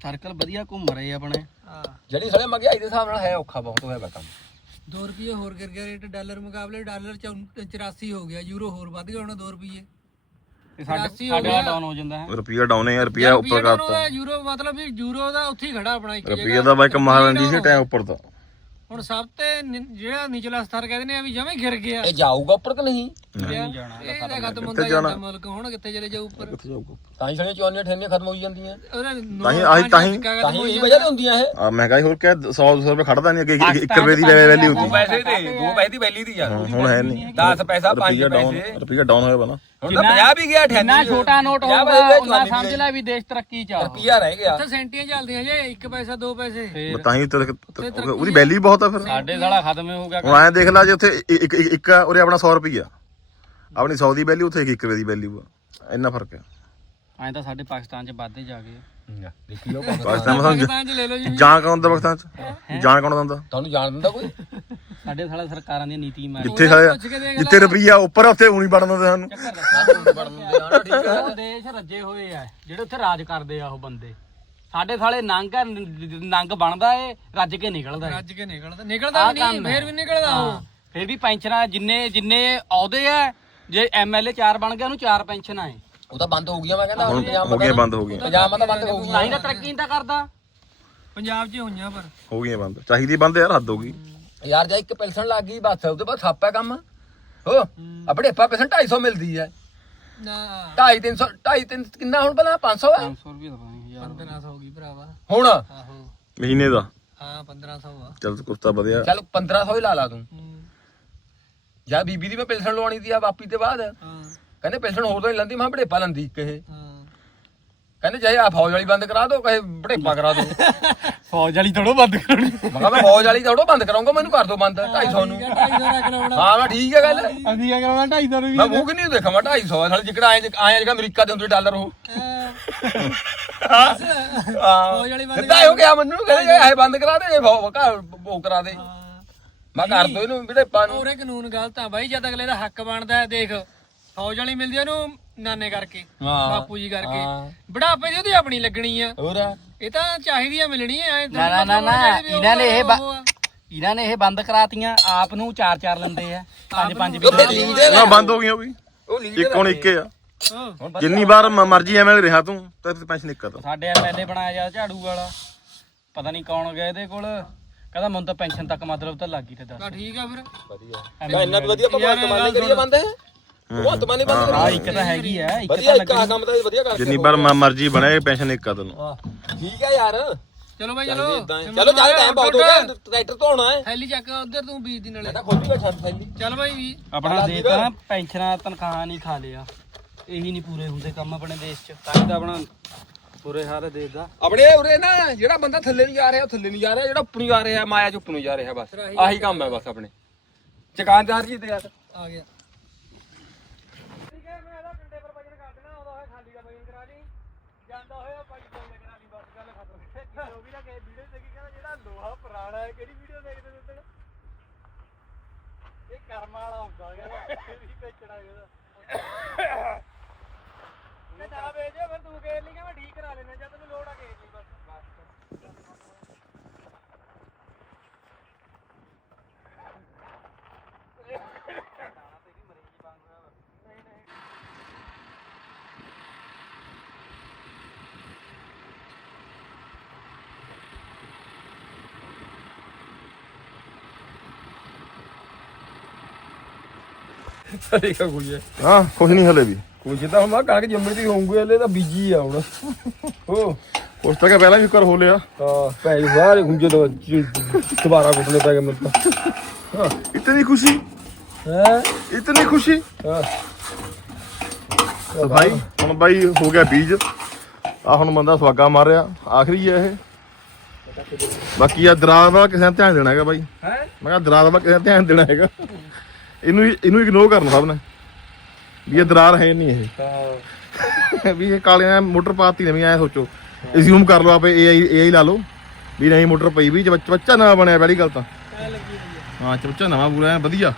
ਸਰਕਲ ਵਧੀਆ ਘੁੰਮ ਰਹੇ ਆਪਣੇ। ਹਾਂ। ਜਿਹੜੀ ਸਾਲੇ ਮਹਿੰਗਾਈ ਦੇ ਹਿਸਾਬ ਨਾਲ ਹੈ ਔਖਾ ਬਹੁਤ ਹੋਇਆ ਵਾ ਕੰਮ। 2 ਰੁਪਏ ਹੋਰ ਗਿਰ ਗਿਆ ਰੇਟ ਡਾਲਰ ਮੁਕਾਬਲੇ ਡਾਲਰ 84 ਹੋ ਗਿਆ ਯੂਰੋ ਹੋਰ ਵੱਧ ਗਿਆ ਹੁਣ 2 ਰੁਪਏ ਤੇ ਸਾਡੇ- ਸਾਡੇ ਸਾਡਾ ਡਾਊਨ ਹੋ ਜਾਂਦਾ ਹੈ। ਰੁਪਿਆ ਡਾਊਨ ਹੈ ਰੁਪਿਆ ਉੱਪਰ ਕਰਤਾ। ਯੂਰੋ ਮਤਲਬ ਵੀ ਯੂਰੋ ਦਾ ਉੱਥੇ ਹੀ ਖੜਾ ਆਪਣਾ ਇੱਕ ਰੁਪਿਆ ਦਾ ਬਾਈ ਕਮਾਲ ਸੀ ਟਾਈਮ ਉੱਪਰ ਦਾ। ਹੁਣ ਸਭ ਤੇ ਨਿ- ਜਿਹੜਾ ਨਿਚਲਾ ਸਤਰ ਕਹਿੰਦੇ ਨੇ ਆ ਵੀ ਜਮੇ ਗਿਰ ਗਿਆ। ਇਹ ਜਾਊਗਾ ਉੱਪਰ ਕਿ ਨਹੀਂ? ਇਹ ਤਾਂ ਖਤਮ ਹੁੰਦਾ ਜਾਂਦਾ ਮੁਲਕ ਹੁਣ ਕਿੱਥੇ ਚਲੇ ਜਾਊ ਉੱਪਰ। ਤਾਂ ਹੀ ਸਾਲੀਆਂ ਚੌਨੀਆਂ ਠੇਨੀਆਂ ਖਤਮ ਹੋਈ ਜਾਂਦੀਆਂ। ਉਹਦਾ ਤਾਂ ਹੀ- ਆਹੀ- ਤਾਂ ਹੀ- ਤਾਂ ਹੀ ਇਹ ਵਜ੍ਹਾ ਤੇ ਹੁੰਦੀਆਂ ਇਹ। ਆ ਮਹਿੰਗਾਈ ਹੋਰ ਕਿਆ 100 200 ਰੁਪਏ ਖੜਦਾ ਨਹੀਂ ਅੱਗੇ 1 ਰੁਪਏ ਦੀ ਵੈਲਿਊ ਦੋ। ਹੁੰਦੀ ਪੈਸੇ ਦੇ ਦੋ ਪੈਸੇ ਦੀ ਵੈਲੀ ਦੀ ਆ। ਹੁਣ ਹੈ ਨਹੀਂ। 10 ਪੈਸਾ 5 ਰੁਪਿਆ ਡਾਊਨ ਪੈਸੇ। ਰੁਪਿਆ ਡਾਊਨ ਹੋਇਆ ਨਾ ਹੁਣ ਤਾਂ 50 ਵੀ ਗਿਆ 98 ਜਿੰਨਾ ਛੋਟਾ ਨੋਟ ਹੋਊਗਾ ਪੈਸੇ ਉਹਨਾਂ ਸਮਝ ਲੈ ਵੀ ਦੇਸ਼ ਤਰੱਕੀ ਚ ਆ। ਰੁਪਿਆ ਰਹਿ ਗਿਆ ਉੱਥੇ ਸੈਂਟੀਆਂ ਚੱਲਦੀਆਂ ਜੇ 1 ਪੈਸਾ 2 ਪੈਸੇ। ਤਾਂ ਹੀ ਉਹਦੀ ਵੈਲਿਊ ਬਹੁਤ ਆ ਫਿਰ। ਸਾਡੇ ਸਾਲਾ ਖਤਮ ਹੋ ਗਿਆ ਹੁਣ ਐਂ ਦੇਖ ਲੈ ਜੇ ਉੱਥੇ ਇੱਕ ਇੱਕ- ਇੱਕ ਆ, ਉਰੇ ਆਪਣਾ 100 ਰੁਪਈਆ। ਆਪਣੀ 100 ਦੀ ਵੈਲਿਊ ਉੱਥੇ 1 ਰੁਪਏ ਦੀ ਵੈਲਿਊ ਆ। ਇੰਨਾ ਫ਼ਰਕ ਹੈ ਐਂ ਤਾਂ ਸਾਡੇ ਪਾਕਿਸਤਾਨ ਚ ਵੱਧਦੇ ਜਾ ਗਏ ਦੇਖੀ ਲਓ ਪਾਕਿਸਤਾਨ ਮਸਾਂ ਲੈ ਲਓ ਜੀ। ਜਾਂ ਕੌਣ ਦਾ ਵਕਤਾਂ ਚ? ਜਾਂ ਕੌਣ ਦਿੰਦਾ? ਤੁਹਾਨੂੰ ਜਾਣ ਦਿੰਦਾ ਕੋਈ? ਸਾਡੇ ਸਾਲਾ ਸਰਕਾਰਾਂ ਦੀਆਂ ਨੀਤੀ ਮਾਰੀ ਜਿੱਥੇ ਸਾਇਆ ਪੁੱਛ ਕੇ ਦੇਖ ਜਿੱਥੇ ਰੁਪਈਆ ਉੱਪਰ ਆ, ਉੱਥੇ ਉਣੀ ਵੜਨ ਦਿੰਦੇ ਸਾਨੂੰ। ਉਹ ਦੇਸ਼ ਰੱਜੇ ਹੋਏ ਆ ਜਿਹੜੇ ਉੱਥੇ ਰਾਜ ਕਰਦੇ ਆ ਉਹ ਬੰਦੇ। ਸਾਡੇ ਸਾਲੇ ਨੰਗ ਆ, ਨ- ਨੰਗ ਬਣਦਾ ਏ ਰੱਜ ਕੇ ਨਿਕਲਦਾ ਏ। ਰੱਜ ਕੇ ਨਿਕਲਦਾ। ਨਿਕਲਦਾ ਵੀ ਨਹੀਂ ਫੇਰ ਵੀ ਨਿਕਲਦਾ ਉਹ। ਫਿਰ ਵੀ ਪੈਨਸ਼ਨਾਂ ਜਿੰਨੇ ਜਿੰਨੇ ਆਉਦੇ ਆ ਜੇ ਐਮਐਲਏ ਚਾਰ ਬਣ ਗਿਆ ਉਹਨੂੰ ਚਾਰ ਪੈਨਸ਼ਨਾਂ ਏ। ਉਹ ਤਾਂ ਬੰਦ ਹੋ ਗਈਆਂ ਮੈਂ ਕਹਿੰਦਾ ਹੁਣ ਪੰਜਾਬ ਹੋ ਗਈਆਂ ਬੰਦ ਹੋ ਗਈਆਂ। ਪੰਜਾਬ ਤਾਂ ਬੰਦ ਹੋ ਗਈਆਂ। ਤਾਂ ਹੀ ਤਾਂ ਤਰੱਕੀ ਨਹੀਂ ਤਾਂ ਕਰਦਾ। ਪੰਜਾਬ 'ਚ ਹੋਈਆਂ ਪਰ। ਹੋ ਗਈਆਂ ਬੰਦ। ਚਾਹੀਦੀ ਬੰਦ ਯਾਰ ਹੱਦ ਹੋ ਗਈ। ਯਾਰ ਜੇ ਇੱਕ ਪੈਨਸ਼ਨ ਲੱਗ ਗਈ ਬਸ ਉਹਦੇ ਬਾਅਦ ਸੱਪ ਹੈ ਕੰਮ। ਹੋ ਆਪਣੇ ਪਾ ਪੈਨਸ਼ਨ 250 ਮਿਲਦੀ ਹੈ। ਨਾ। 250 300 250 ਕਿੰਨਾ ਹੁਣ ਪਹਿਲਾਂ 500 ਹੈ? 500 ਰੁਪਏ ਦਾ ਪਾਣੀ ਯਾਰ 1500 ਹੋ ਗਈ ਭਰਾਵਾ। ਹੁਣ? ਆਹੋ। ਮਹੀਨੇ ਦਾ? ਹਾਂ 1500 ਆ। ਚੱਲ ਕੁਰਤਾ ਵਧਿਆ। ਚੱਲ 1500 ਹੀ ਲਾ ਲਾ ਤੂੰ। ਜਾਂ ਬੀਬੀ ਦੀ ਮੈਂ ਪੈਨਸ਼ਨ ਲਵਾਉਣੀ ਸੀ ਆ ਵਾਪੀ ਤੇ ਬਾਅਦ। ਹਾਂ। ਕਹਿੰਦੇ ਪੈਨਸ਼ਨ ਹੋਰ ਤਾਂ ਨਹੀਂ ਲੰਦੀ ਮੈਂ ਬੜੇਪਾ ਲੰਦੀ ਕਹੇ ਕਹਿੰਦੇ ਚਾਹੇ ਆ ਫੌਜ ਵਾਲੀ ਬੰਦ ਕਰਾ ਦੋ ਕਹੇ ਬੜੇਪਾ ਕਰਾ ਦੋ ਮੈਂ ਫੌਜ ਵਾਲੀ ਥੋੜੋ ਬੰਦ ਕਿਹਾ ਮੈਂ ਫੌਜ ਵਾਲੀ ਥੋੜੋ ਬੰਦ ਕਰਾਉਂਗਾ ਮੈਨੂੰ ਕਰ ਦੋ ਬੰਦ 250 ਨੂੰ। 250 ਰੱਖ ਲਵਣਾ ਹਾਂ ਮੈਂ ਠੀਕ ਹੈ ਗੱਲ। ਅਸੀਂ ਕੀ ਕਰਾਉਣਾ 250 ਰੁਪਏ ਮੈਂ ਮੂੰਹ ਕਿ ਨਹੀਂ ਦੇਖਾਂ ਮੈਂ 250 ਹੈ ਸਾਲੇ ਜਿਕੜਾ ਆਏ ਆਏ ਜਿਹੜਾ ਅਮਰੀਕਾ ਦੇ ਹੁੰਦੇ ਡਾਲਰ ਉਹ। ਹਾਂ। ਫੌਜ ਵਾਲੀ ਬੰਦ ਹੋ ਗਿਆ ਮੈਨੂੰ ਕਹਿੰਦੇ ਇਹ ਬੰਦ ਕਰਾ ਦੇ ਉਹ ਕਰਾ ਦੇ। ਮੈਂ ਕਰ ਦੋ ਇਹਨੂੰ ਬੜੇਪਾ ਨੂੰ। ਉਹਰੇ ਕਾਨੂੰਨ ਗਲਤ ਆ ਬਾਈ ਜਦ ਅਗਲੇ ਦਾ ਹੱਕ ਬਣਦਾ ਦੇਖ। ਫੌਜ ਵਾਲੀ ਮਿਲਦੀ ਆ ਉਹਨੂੰ ਨਾਨੇ ਕਰਕੇ ਹਾਂ ਬਾਪੂ ਜੀ ਕਰਕੇ। ਬੁਢਾਪੇ ਦੀ ਉਹਦੀ ਆਪਣੀ ਲੱਗਣੀ ਆ। ਹੋਰ? ਇਹ ਤਾਂ ਚਾਹੀਦੀ ਆ ਮਿਲਣੀ ਐ ਨਾ ਨਾ ਨਾ ਨਾ ਇਹਨਾਂ ਨੇ ਇਹ ਬਾ- ਇਹਨਾਂ ਨੇ ਇਹ ਬੰਦ ਕਰਾਤੀਆਂ ਆਪ ਨੂੰ ਚਾਰ ਚਾਰ ਲੈਂਦੇ ਆ। ਪੰਜ ਪੰਜ ਵੀ ਨਾ ਬੰਦ ਹੋ ਗਈਆਂ ਉਹ ਵੀ। ਉਹ ਲੀਡਰ ਇੱਕ ਹੁਣ ਇੱਕੇ ਆ। ਹਾਂ ਜਿੰਨੀ ਵਾਰ ਮ- ਮਰਜ਼ੀ ਐਵੇਂ ਰਿਹਾ ਤੂੰ ਤੇ ਪੈਨਸ਼ਨ ਇੱਕ ਕਰ ਸਾਡੇ ਐਮਐਲਏ ਬਣਾਇਆ ਜਾ ਝਾੜੂ ਵਾਲਾ। ਪਤਾ ਨਹੀਂ ਕੌਣ ਗਿਆ ਇਹਦੇ ਕੋਲ। ਕਹਿੰਦਾ ਮੈਨੂੰ ਤਾਂ ਪੈਨਸ਼ਨ ਤੱਕ ਮਤਲਬ ਤਾਂ ਲੱਗ ਗਈ ਤੇ ਦੱਸ। ਤਾਂ ਠੀਕ ਆ ਫਿਰ। ਵਧੀਆ। ਇੰਨਾ ਵੀ ਵਧੀਆ ਭਗਵੰਤ ਮਾਨ ਨੇ ਕਰੀਏ ਬੰਦ। ਇਹ ਭਗਵੰਤ ਮਾਨ ਨੇ ਬੰਦ ਆ ਇੱਕ ਤਾਂ ਹੈਗੀ ਆ ਇੱਕ ਵਧੀਆ ਤਾਂ ਇੱਕ ਆ ਕੰਮ ਤਾਂ ਵਧੀਆ ਕਰ ਜਿੰਨੀ ਵਾਰ ਮ- ਮਰਜ਼ੀ ਬਣੇ ਪੈਨਸ਼ਨ ਇੱਕ ਆ ਤੈਨੂੰ। ਠੀਕ ਹੈ ਯਾਰ। ਚਲੋ ਬਾਈ ਚਲੋ ਚਲੋ। ਚੱਲ ਟਾਈਮ ਬਹੁਤ ਹੋ ਗਿਆ। ਟਰੈਕਟਰ ਧੋਣਾ ਹੈ। ਥੈਲੀ ਚੱਕ ਉਧਰ ਤੂੰ ਬੀਜ ਦੀ ਨਾਲੇ। ਤਾਂ ਖੋਲੀ ਬੈਠਾ ਥੈਲੀ। ਚੱਲ ਬਾਈ ਵੀ। ਆਪਣਾ ਦੇਸ਼ ਤਾਂ ਨਾ ਪੈਨਸ਼ਨਾਂ ਤਨਖਾਹਾਂ ਨਹੀਂ ਖਾ ਲਿਆ। ਇਹੀ ਨਹੀਂ ਪੂਰੇ ਹੁੰਦੇ ਕੰਮ ਆਪਣੇ ਦੇਸ਼ 'ਚ। ਤਾਂ ਹੀ ਤਾਂ ਆਪਣਾ ਪੂਰੇ ਹਾਰੇ ਦੇਸ਼ ਦਾ। ਆਪਣੇ ਉਰੇ ਨਾ ਜਿਹੜਾ ਬੰਦਾ ਥੱਲੇ ਨੂੰ ਜਾ ਰਿਹਾ ਉਹ ਥੱਲੇ ਨੂੰ ਜਾ ਰਿਹਾ। ਜਿਹੜਾ ਉੱਪਰ ਨੂੰ ਜਾ ਰਿਹਾ ਮਾਇਆ ਚ ਉੱਪਰ ਨੂੰ ਜਾ ਰਿਹਾ ਬਸ। ਆਹੀ ਕੰਮ ਹੈ ਬਸ ਆਪਣੇ। ਚਕਾਨਦਾਰ ਜੀ ਤੇ ਯਾਰ ਆ ਗਿਆ। ਸਹੀ ਕਾ ਕੁੜੀਏ ਹਾਂ। ਕੁਝ ਨਹੀਂ ਹਲੇ ਵੀ। ਕੁਛ ਤਾਂ ਹੁਣ ਮੈਂ ਕਣਕ ਜੰਮੀ ਦੀ ਹੋਊਗੀ ਹਲੇ ਤਾਂ ਬੀਜੀ ਆ ਹੁਣ। ਹੋ। ਉਸ ਤੱਕ ਪਹਿਲਾਂ ਵੀ ਕਰ ਹੋ ਲਿਆ। ਹਾਂ ਭੈਣ ਬਾਹਰ ਗੁੰਜੇ ਤੋਂ ਦੁਬਾਰਾ ਕੁੱਟਨੇ ਪੈ ਗਏ ਮੇਰੇ ਤਾਂ। ਇਤਨੀ ਖੁਸ਼ੀ? ਹੈ? ਇਤਨੀ ਖੁਸ਼ੀ? ਹਾਂ। ਸਫ਼ਾਈ ਹੁਣ ਬਾਈ ਹੋ ਗਿਆ ਬੀਜ। ਆ ਹੁਣ ਬੰਦਾ ਸਵਾਗਾ ਮਾਰਿਆ। ਆਖਰੀ ਹੈ ਇਹ। ਬਾਕੀ ਆ ਦਰਾਰ ਦਾ ਕਿਸੇ ਨੇ ਧਿਆਨ ਦੇਣਾ ਹੈਗਾ ਬਾਈ। ਹੈ? ਮੈਂ ਕਿਹਾ ਦਰਾਰ ਦਾ ਕਿਸੇ ਨੇ ਧਿਆਨ ਦੇਣਾ ਹੈਗਾ। ਇਹਨੂੰ ਇਹਨੂੰ ਇਗਨੋਰ ਕਰਨਾ ਸਭ ਨੇ। ਵੀ ਇਹ ਦਰਾਰ ਹੈ ਨਹੀਂ ਇਹ। ਵੀ ਇਹ ਕਾਲਿਆਂ ਨੇ ਮੋਟਰ ਪਾਤੀ ਨਵੀਂ ਐ ਸੋਚੋ। ਅਸਿਊਮ ਕਰ ਲਓ ਆਪੇ ਏਆਈ ਏਆਈ ਲਾ ਲਓ। ਵੀ ਨਹੀਂ ਮੋਟਰ ਪਈ ਵੀ ਚ- ਬੱਚਾ ਨਵਾਂ ਬਣਿਆ ਪਹਿਲੀ ਗੱਲ ਤਾਂ। ਹਾਂ ਚਬੱਚਾ ਨਵਾਂ ਪੂਰਾ ਐਨ ਵਧੀਆ।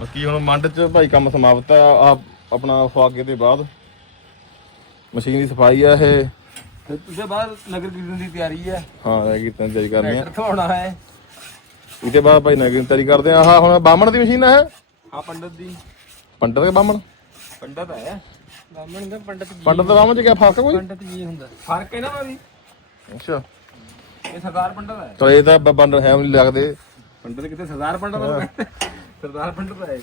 ਬਾਕੀ ਹੁਣ ਮੰਡ ਚ ਭਾਈ ਕੰਮ ਸਮਾਪਤ ਆ ਆ ਆਪਣਾ ਫਾਗੇ ਦੇ ਬਾਅਦ। ਮਸ਼ੀਨ ਦੀ ਸਫ਼ਾਈ ਆ ਇਹ। ਫਿਰ ਤੁਸੀਂ ਬਾਅਦ ਨਗਰ ਕੀਰਤਨ ਦੀ ਤਿਆਰੀ ਹੈ। ਹਾਂ ਰਹਿ ਗਈ ਤਾਂ ਤਿਆਰੀ ਕਰਨੀ ਆ ਟਰੈਕਟਰ ਧੋਣਾ ਹੈ। ਇਹਦੇ ਬਾਅਦ ਭਾਈ ਨਗਰ ਦੀ ਤਿਆਰੀ ਕਰਦੇ ਆ ਆਹ ਹੁਣ ਬਾਹਮਣ ਦੀ ਮਸ਼ੀਨ ਆ ਇਹ? ਆ ਪੰਡਤ ਦੀ। ਪੰਡਤ ਦੇ ਬਾਹਮਣ? ਪੰਡਤ ਹੈ। ਬਾਹਮਣ ਦਾ ਪੰਡਤ ਜੀ ਪੰਡਤ ਦੇ ਬਾਹਮਣ ਚ ਕਿਆ ਫ਼ਰਕ ਕੋਈ? ਪੰਡਤ ਜੀ ਹੁੰਦਾ। ਫ਼ਰਕ ਹੈ ਨਾ ਭਾਈ ਅੱਛਾ। ਇਹ ਸਰਦਾਰ ਪੰਡਤ ਹੈ। ਚਲ ਇਹ ਤਾਂ ਬੰਦ ਹੈ ਨਹੀਂ ਲੱਗਦੇ। ਪੰਡਤ ਕਿਤੇ ਸਰਦਾਰ ਪੰਡਤ ਹੈ ਸਰਦਾਰ ਪੰਡਤ ਹੈ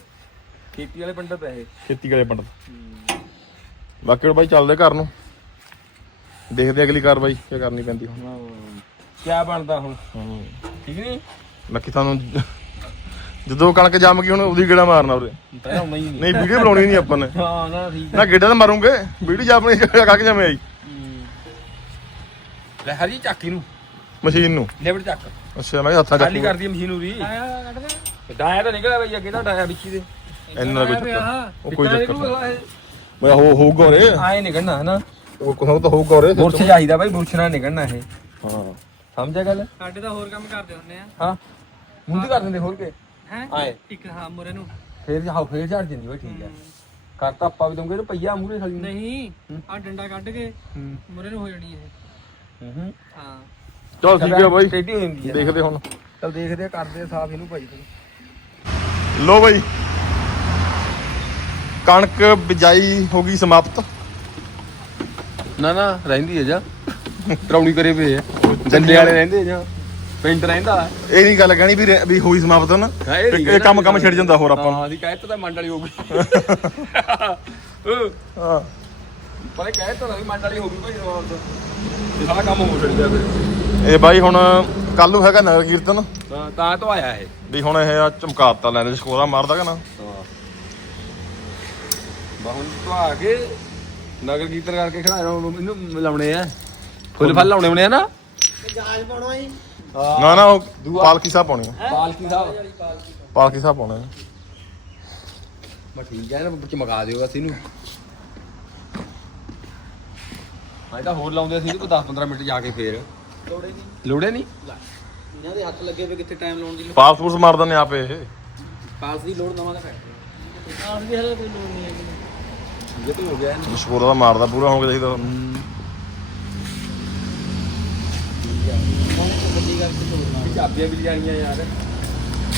ਖੇਤੀ ਵਾਲੇ ਪੰਡਤ ਹੈ ਇਹ। ਖੇਤੀ ਕਰੇ ਪੰਡਤ। ਬਾਕੀ ਹੁਣ ਬਾਈ ਚੱਲਦੇ ਘਰ ਨੂੰ। ਦੇਖਦੇ ਅਗਲੀ ਕਾਰਵਾਈ ਕੀ ਕਰਨੀ ਪੈਂਦੀ ਹੁਣ। ਕੀ ਬਣਦਾ ਹੁਣ? ਠੀਕ ਨਹੀਂ? ਬਾਕੀ ਤੁਹਾਨੂੰ ਜਦੋਂ ਕਣਕ ਜੰਮ ਗਈ ਹੁਣ ਉਹਦੀ ਗੇੜਾ ਮਾਰਨਾ ਉਰੇ। ਤਾਂ ਹੋਣਾ ਹੀ ਨਹੀਂ ਨਹੀਂ। ਵੀਡੀਓ ਬਣਾਉਣੀ ਨਹੀਂ ਆਪਾਂ ਨੇ। ਹਾਂ ਨਾ ਠੀਕ ਨਾ ਗੇੜਾ ਤਾਂ ਮਾਰੂਗੇ। ਵੀਡੀਓ ਆਪਣੀ ਕੱਕ ਜਮੇ ਆਈ ਲੈ ਹਰੀ ਚੱਕੀ ਨੂੰ ਮਸ਼ੀਨ ਨੂੰ। ਲੈਵੜ ਚੱਕ। ਅੱਛਾ ਮੈਂ ਕਿਹਾ ਹੱਥਾਂ ਖਾਲੀ ਚੱਕ ਕਰਦੀ ਮਸ਼ੀਨ ਉਰੀ। ਆਇਆ ਕੱਢ ਦੇ। ਡਾਇਆ ਤਾਂ ਨਿਕਲਿਆ ਬਈ ਅੱਗੇ ਤਾਂ ਡਾਇਆ ਵਿੱਚੀ ਦੇ। ਇੰਨਾ ਦਾ ਕੋਈ ਚੱਕਰ। ਉਹ ਕੋਈ ਚੱਕਰ ਨਹੀਂ। ਮੈਂ ਹੋ ਹੋਊਗਾ ਉਰੇ। ਆਏ ਨਿਕਲਣਾ ਹੈ ਨਾ ਉਹ ਕੋਹ ਤਾਂ ਹੋਊਗਾ ਉਰੇ ਬੁਰਸ਼ ਚਾਹੀਦਾ ਬਾਈ ਬੁਰਸ਼ ਨਾਲ ਨਿਕਲਣਾ ਇਹ। ਹਾਂ। ਸਮਝਿਆ ਗੱਲ? ਸਾਡੇ ਤਾਂ ਹੋਰ ਕੰਮ ਕਰਦੇ ਹੁੰਦੇ ਆ। ਹਾਂ। ਮੁੰਡੀ ਕਰ ਦਿੰਦੇ ਹੋਰ ਕੇ? ਹੈ? ਆਏ। ਇੱਕ ਹਾਂ ਮੁਰੇ ਨੂੰ। ਫੇਰ ਹਾਂ ਫੇਰ ਝੜ ਜਾਂਦੀ ਬਾਈ ਠੀਕ ਹੈ। ਕਰਤਾ ਆਪਾਂ ਵੀ ਦਊਂਗੇ ਤੇ ਪਈਆ ਮੂਰੇ ਖਾਲੀ ਨਹੀਂ ਆ ਡੰਡਾ ਕੱਢ ਕੇ ਮੁਰੇ ਨੂੰ ਹੋ ਜਾਣੀ ਇਹ। ਹੂੰ ਹਾਂ। ਚਲ ਠੀਕ ਹੈ ਬਾਈ। ਟੇਢੀ ਹੋ ਜਾਂਦੀ ਹੈ ਦੇਖਦੇ ਹੁਣ। ਚਲ ਦੇਖਦੇ ਕਰਦੇ ਆ ਸਾਫ਼ ਇਹਨੂੰ ਭਾਈ ਤੂੰ ਲੋ ਬਾਈ। ਕਣਕ ਬਿਜਾਈ ਹੋ ਗਈ ਸਮਾਪਤ। ਨਾ ਨਾ ਰਹਿੰਦੀ ਹੈ ਜਾ। ਟਰਾਉਣੀ ਕਰੇ ਪਏ ਆ। ਡੰਡੇ ਵਾਲੇ ਰਹਿੰਦੇ ਆ ਜਾਂ। ਪਿੰਡ ਰਹਿੰਦਾ। ਇਹ ਨਹੀਂ ਗੱਲ ਕਹਿਣੀ ਵੀ ਵੀ ਹੋਈ ਸਮਾਪਤ ਨਾ। ਹਾਂ, ਇਹ ਨਹੀਂ ਇਹ ਕੰਮ ਕੰਮ ਛੱਡ ਜਾਂਦਾ ਹੋਰ ਆਪਾਂ ਨੂੰ। ਹਾਂ ਦੀ ਕਹਿਤ ਤਾਂ ਮੰਡ ਵਾਲੀ ਹੋ ਗਈ। ਹਾਂ। ਪਰ ਇਹ ਕਹਿਤ ਤਾਂ ਨਹੀਂ ਮੰਡ ਵਾਲੀ ਹੋ ਗਈ ਭਾਈ ਜਵਾਬ ਇਹ ਸਾਰਾ ਕੰਮ ਹੋ ਛੱਡ ਗਿਆ ਫਿਰ। ਇਹ ਬਾਈ ਹੁਣ ਕੱਲ ਨੂੰ ਹੈਗਾ ਨਗਰ ਕੀਰਤਨ। ਤਾਂ ਤਾਂ ਤੋਂ ਆਇਆ ਇਹ। ਵੀ ਹੁਣ ਇਹ ਆ ਚਮਕਾਤਾ ਲੈਂਦੇ ਸਕੋਰਾ ਮਾਰਦਾ ਕਿ ਨਾ। ਬਾਹਨ ਤੋਂ ਆ ਕੇ ਨਗਰ ਕੀਰਤਨ ਕਰਕੇ ਖੜਾਇਆ ਉਹਨੂੰ ਇਹਨੂੰ ਲਾਉਣੇ ਆ। ਫੁੱਲ ਫਲ ਲਾਉਣੇ ਹੋਣੇ ਆ ਨਾ? ਨਾ ਨਾ ਉਹ ਪਾਲਕੀ ਸਾਹਿਬ ਪਾਉਣੀ ਆ। ਪਾਲਕੀ ਸਾਹਿਬ। ਪਾਲਕੀ ਸਾਹਿਬ ਪਾਉਣੇ ਆ। ਬਸ ਠੀਕ ਹੈ ਨਾ ਚਮਕਾ ਦਿਓ ਬਸ ਇਹਨੂੰ। ਮੈਂ ਤਾਂ ਹੋਰ ਲਾਉਂਦੇ ਸੀ ਕੋਈ 10 15 ਮਿੰਟ ਜਾ ਕੇ ਫੇਰ। ਲੋੜੇ ਨਹੀਂ। ਲੋੜੇ ਨਹੀਂ? ਇਹਨਾਂ ਦੇ ਹੱਥ ਲੱਗੇ ਵੇ ਕਿੱਥੇ ਟਾਈਮ ਲਾਉਣ ਦੀ? ਪਾਸ ਪੂਸ ਮਾਰ ਦਿੰਦੇ ਆਪੇ ਇਹ। ਪਾਸ ਦੀ ਲੋੜ ਨਵਾਂ ਦਾ ਫੈਕਟਰੀ ਆਸ ਦੀ ਹਲੇ ਕੋਈ ਲੋੜ ਨਹੀਂ ਇਹ ਤਾਂ ਹੋ ਗਿਆ ਇਹਨੂੰ। ਸਕੋਰਾ ਦਾ ਮਾਰਦਾ ਪੂਰਾ ਹੋ ਗਿਆ ਚਾਹੀਦਾ ਚਾਬੀਆਂ ਵੀ ਜਾਣੀਆਂ ਯਾਰ।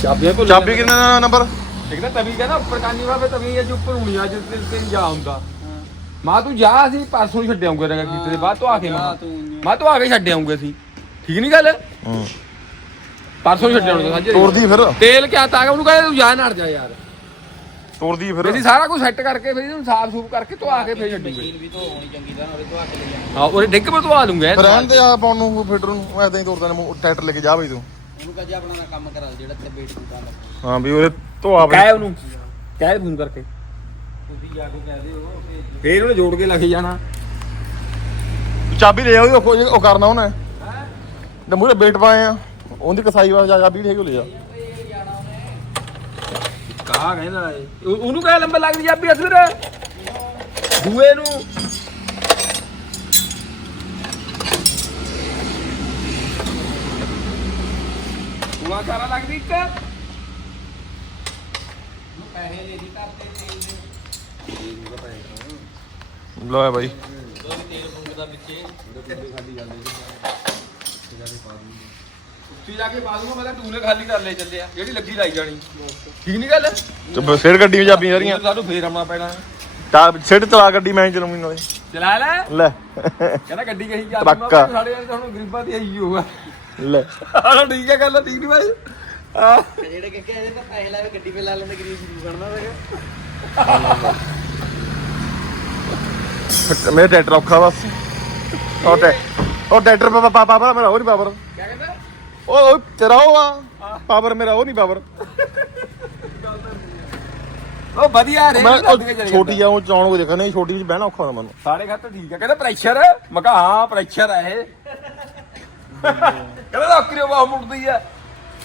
ਚਾਬੀਆਂ ਭੁੱਲ ਚਾਬੀ ਕਿੰਨੇ ਦਾ ਨੰਬਰ? ਇੱਕ ਤਾਂ ਤਵੀ ਕਹਿੰਦਾ ਉੱਪਰ ਕਾਨੀ ਵਾਵੇ ਤਵੀ ਅੱਜ ਉੱਪਰ ਹੋਣੀ ਅੱਜ ਤੇ ਤੇ ਜਾ ਹੁੰਦਾ। ਮਾਂ ਤੂੰ ਜਾ ਅਸੀਂ ਪਰਸੋਂ ਹੀ ਛੱਡ ਆਉਂਗੇ ਰਗਾ ਕੀਤੇ ਦੇ ਬਾਅਦ ਤੋਂ ਆ ਕੇ ਮਾਂ। ਮਾਂ ਤੋਂ ਆ ਕੇ ਛੱਡ ਆਉਂਗੇ ਅਸੀਂ। ਠੀਕ ਨਹੀਂ ਗੱਲ? ਹੂੰ। ਪਰਸੋਂ ਹੀ ਛੱਡ ਆਉਂਗੇ ਸਾਜੇ ਤੋੜਦੀ ਫਿਰ। ਤੇਲ ਕਿਆ ਤਾਂ ਉਹਨੂੰ ਕਹਿੰਦੇ ਤੂੰ ਜਾ ਨੜ ਜਾ ਯਾਰ। ਤੋੜਦੀ ਫਿਰ। ਫਿਰ ਅਸੀਂ ਸਾਰਾ ਕੁਝ ਸੈੱਟ ਕਰਕੇ ਫਿਰ ਇਹਨੂੰ ਸਾਫ਼ ਸੂਫ ਕਰਕੇ ਆ ਕੇ ਫਿਰ ਛੱਡੂਗੇ। ਵੀ ਤੋਂ ਹੋਣੀ ਚੰਗੀ ਤਰ੍ਹਾਂ ਉਹਦੇ ਤੋਂ ਹੱਥ ਲੈ ਜਾਣਾ। ਹਾਂ ਉਹਦੇ ਡਿੱਗ ਪੇ ਤੋਂ ਆ ਲੂੰਗਾ ਫਿਰ ਰਹਿਣ ਦੇ ਆ ਪਾਉਣ ਨੂੰ ਫਿਟਰ ਨੂੰ ਐਦਾਂ ਹੀ ਤੋੜਦਾ ਨੇ ਟਰੈਕਟਰ ਲੈ ਕੇ ਜਾ ਬਈ ਤੂੰ। ਉਹਨੂੰ ਕਹੇ ਆਪਣਾ ਦਾ ਕੰਮ ਕਰਾ ਜਿਹੜਾ ਤੇ ਬੇਟ ਦੀ ਕੰਮ ਹਾਂ ਵੀ ਉਹਦੇ ਧੋਆ ਬਈ। ਕਹਿ ਉਹਨੂੰ ਕਹਿ ਫੋਨ ਕਰਕੇ। ਤੁਸੀਂ ਜਾ ਕੇ ਕਹਿ ਦਿਓ ਕਿ ਫੇਰ ਉਹਨੇ ਜੋੜ ਕੇ ਲੱਗ ਜਾਣਾ। ਚਾਬੀ ਲੈ ਆਓ ਉਹ ਉਹ ਕਰਨਾ ਉਹਨੇ। ਤੇ ਮੂਰੇ ਬੇਟ ਪਾਏ ਆ। ਉਹਦੀ ਕਸਾਈ ਵਾਲਾ ਜਾ ਚਾਬੀ ਠੇਕ ਲੈ ਜਾ ਕਾ ਕਹਿੰਦਾ ਏ ਉਹ- ਉਹਨੂੰ ਕਹਿ ਲੰਬਾ ਲੱਗਦੀ ਜਾਬੀ ਅਸਰ। ਦੂਏ ਨੂੰ। ਪੂਰਾ ਸਾਰਾ ਲੱਗਦੀ ਇੱਕ। ਪੈਸੇ ਦੇ ਦੀ। ਘਰ ਤੇ ਤੇਲ ਦੇ ਲੋ ਬਾਈ ਤੂੰ ਜਾ ਕੇ ਪਾ ਦੂੰਗਾ ਮੈਂ ਤਾਂ ਤੂੰ ਨੇ ਖਾਲੀ ਕਰ ਲੈ ਚੱਲਿਆ। ਜਿਹੜੀ ਲੱਗੀ ਲਾਈ ਜਾਣੀ। ਠੀਕ ਨਹੀਂ ਗੱਲ? ਤੇ ਬ- ਫਿਰ ਗੱਡੀ ਵਿੱਚ ਚਾਬੀਆਂ ਸਾਰੀਆਂ ਸਾਨੂੰ ਫੇਰ ਆਉਣਾ ਪੈਣਾ। ਚਾਰ ਸਿੱਟ ਚਲਾ ਗੱਡੀ ਮੈਂ ਚਲਾਉਂਗੀ ਨਾਲੇ। ਚਲਾ ਲੈ। ਲੈ। ਕਹਿੰਦਾ ਗੱਡੀ ਕਹੀ ਜਾ ਟਰੱਕ। ਸਾਡੇ ਯਾਰ ਤਾਂ ਹੁਣ ਗਰੀਬਾਂ ਦੀ ਆਈ ਹੋਊਗਾ ਲੈ। ਹਾਂ ਠੀਕ ਹੈ ਗੱਲ ਠੀਕ ਨਹੀਂ ਭਾਈ ਆ ਜਿਹੜੇ ਕਿ ਇਹਦੇ ਤਾਂ ਪੈਸੇ ਲਾਵੇ ਗੱਡੀ 'ਤੇ ਲਾ ਲੈਂਦੇ ਗਰੀਬ ਨੂੰ ਬਣਨਾ ਸੀਗਾ ਮੇਰੇ ਟਰੈਕਟਰ ਔਖਾ ਬਸ ਉਹ ਟਰੈਕਟਰ ਪਾਪਾ ਪਾਪਾ ਪਾਪਾ ਮੇਰਾ ਉਹ ਨਹੀਂ ਪਾਵਰ ਕੀ ਕਹਿੰਦਾ? ਉਹ ਉਹ ਤੇਰਾ ਉਹ ਆ। ਪਾਵਰ ਮੇਰਾ ਉਹ ਨਹੀਂ ਪਾਵਰ। ਉਹ ਵਧੀਆ ਰੇ ਮੈਂ ਉਹ ਛੋਟੀ ਆ ਉਹ ਚੌਣ ਕੋ ਦੇਖਣਾ ਨਹੀਂ ਛੋਟੀ ਵਿੱਚ ਬਹਿਣਾ ਔਖਾ ਹੁੰਦਾ ਮੈਨੂੰ। ਸਾਰੇ ਖਾਤੇ ਠੀਕ ਹੈ ਕਹਿੰਦਾ ਪ੍ਰੈਸ਼ਰ ਮੈਂ ਕਿਹਾ ਹਾਂ ਪ੍ਰੈਸ਼ਰ ਹੈ ਇਹ। ਕਹਿੰਦਾ ਨੌਕਰੀ ਬਹੁਤ ਮੁੜਦੀ ਆ।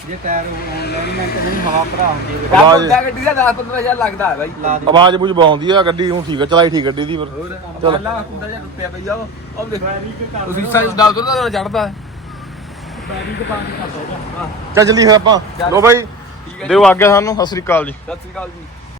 ਜੇ ਟਾਇਰ ਆਨਲਾਈਨ ਮੈਂ ਤਾਂ ਨਹੀਂ ਹਵਾ ਭਰਾ ਹੁੰਦੀ ਹੈ ਆਹ ਆਵਾਜ਼- ਮੁੰਡਾ ਗੱਡੀ ਦਾ 10 15000 ਲੱਗਦਾ ਹੈ ਬਾਈ। ਆਵਾਜ਼ ਬੁਝ ਬਾਉਂਦੀ ਆ ਗੱਡੀ ਹੁਣ ਠੀਕ ਆ ਚਲਾਈ ਠੀਕ ਗੱਡੀ ਦੀ ਪਰ ਚਲ। ਅੱਲਾ ਕੁੰਡਾ ਜਿਹਾ ਟੁੱਟਿਆ ਪਈ ਆ ਉਹ ਉਹ ਦੇਖ। ਉਹ ਸੀਸਾ ਜਿਹਾ ਡਾਲ ਤੋਂ ਚੜਦਾ ਚੱਲ ਜਲਦੀ ਫਿਰ ਆਪਾਂ। ਲੋ ਬਾਈ ਦਿਓ ਆਗਿਆ ਸਾਨੂੰ। ਸਤਿ ਸ੍ਰੀ ਅਕਾਲ ਜੀ। ਸਤਿ ਸ੍ਰੀ ਅਕਾਲ ਜੀ।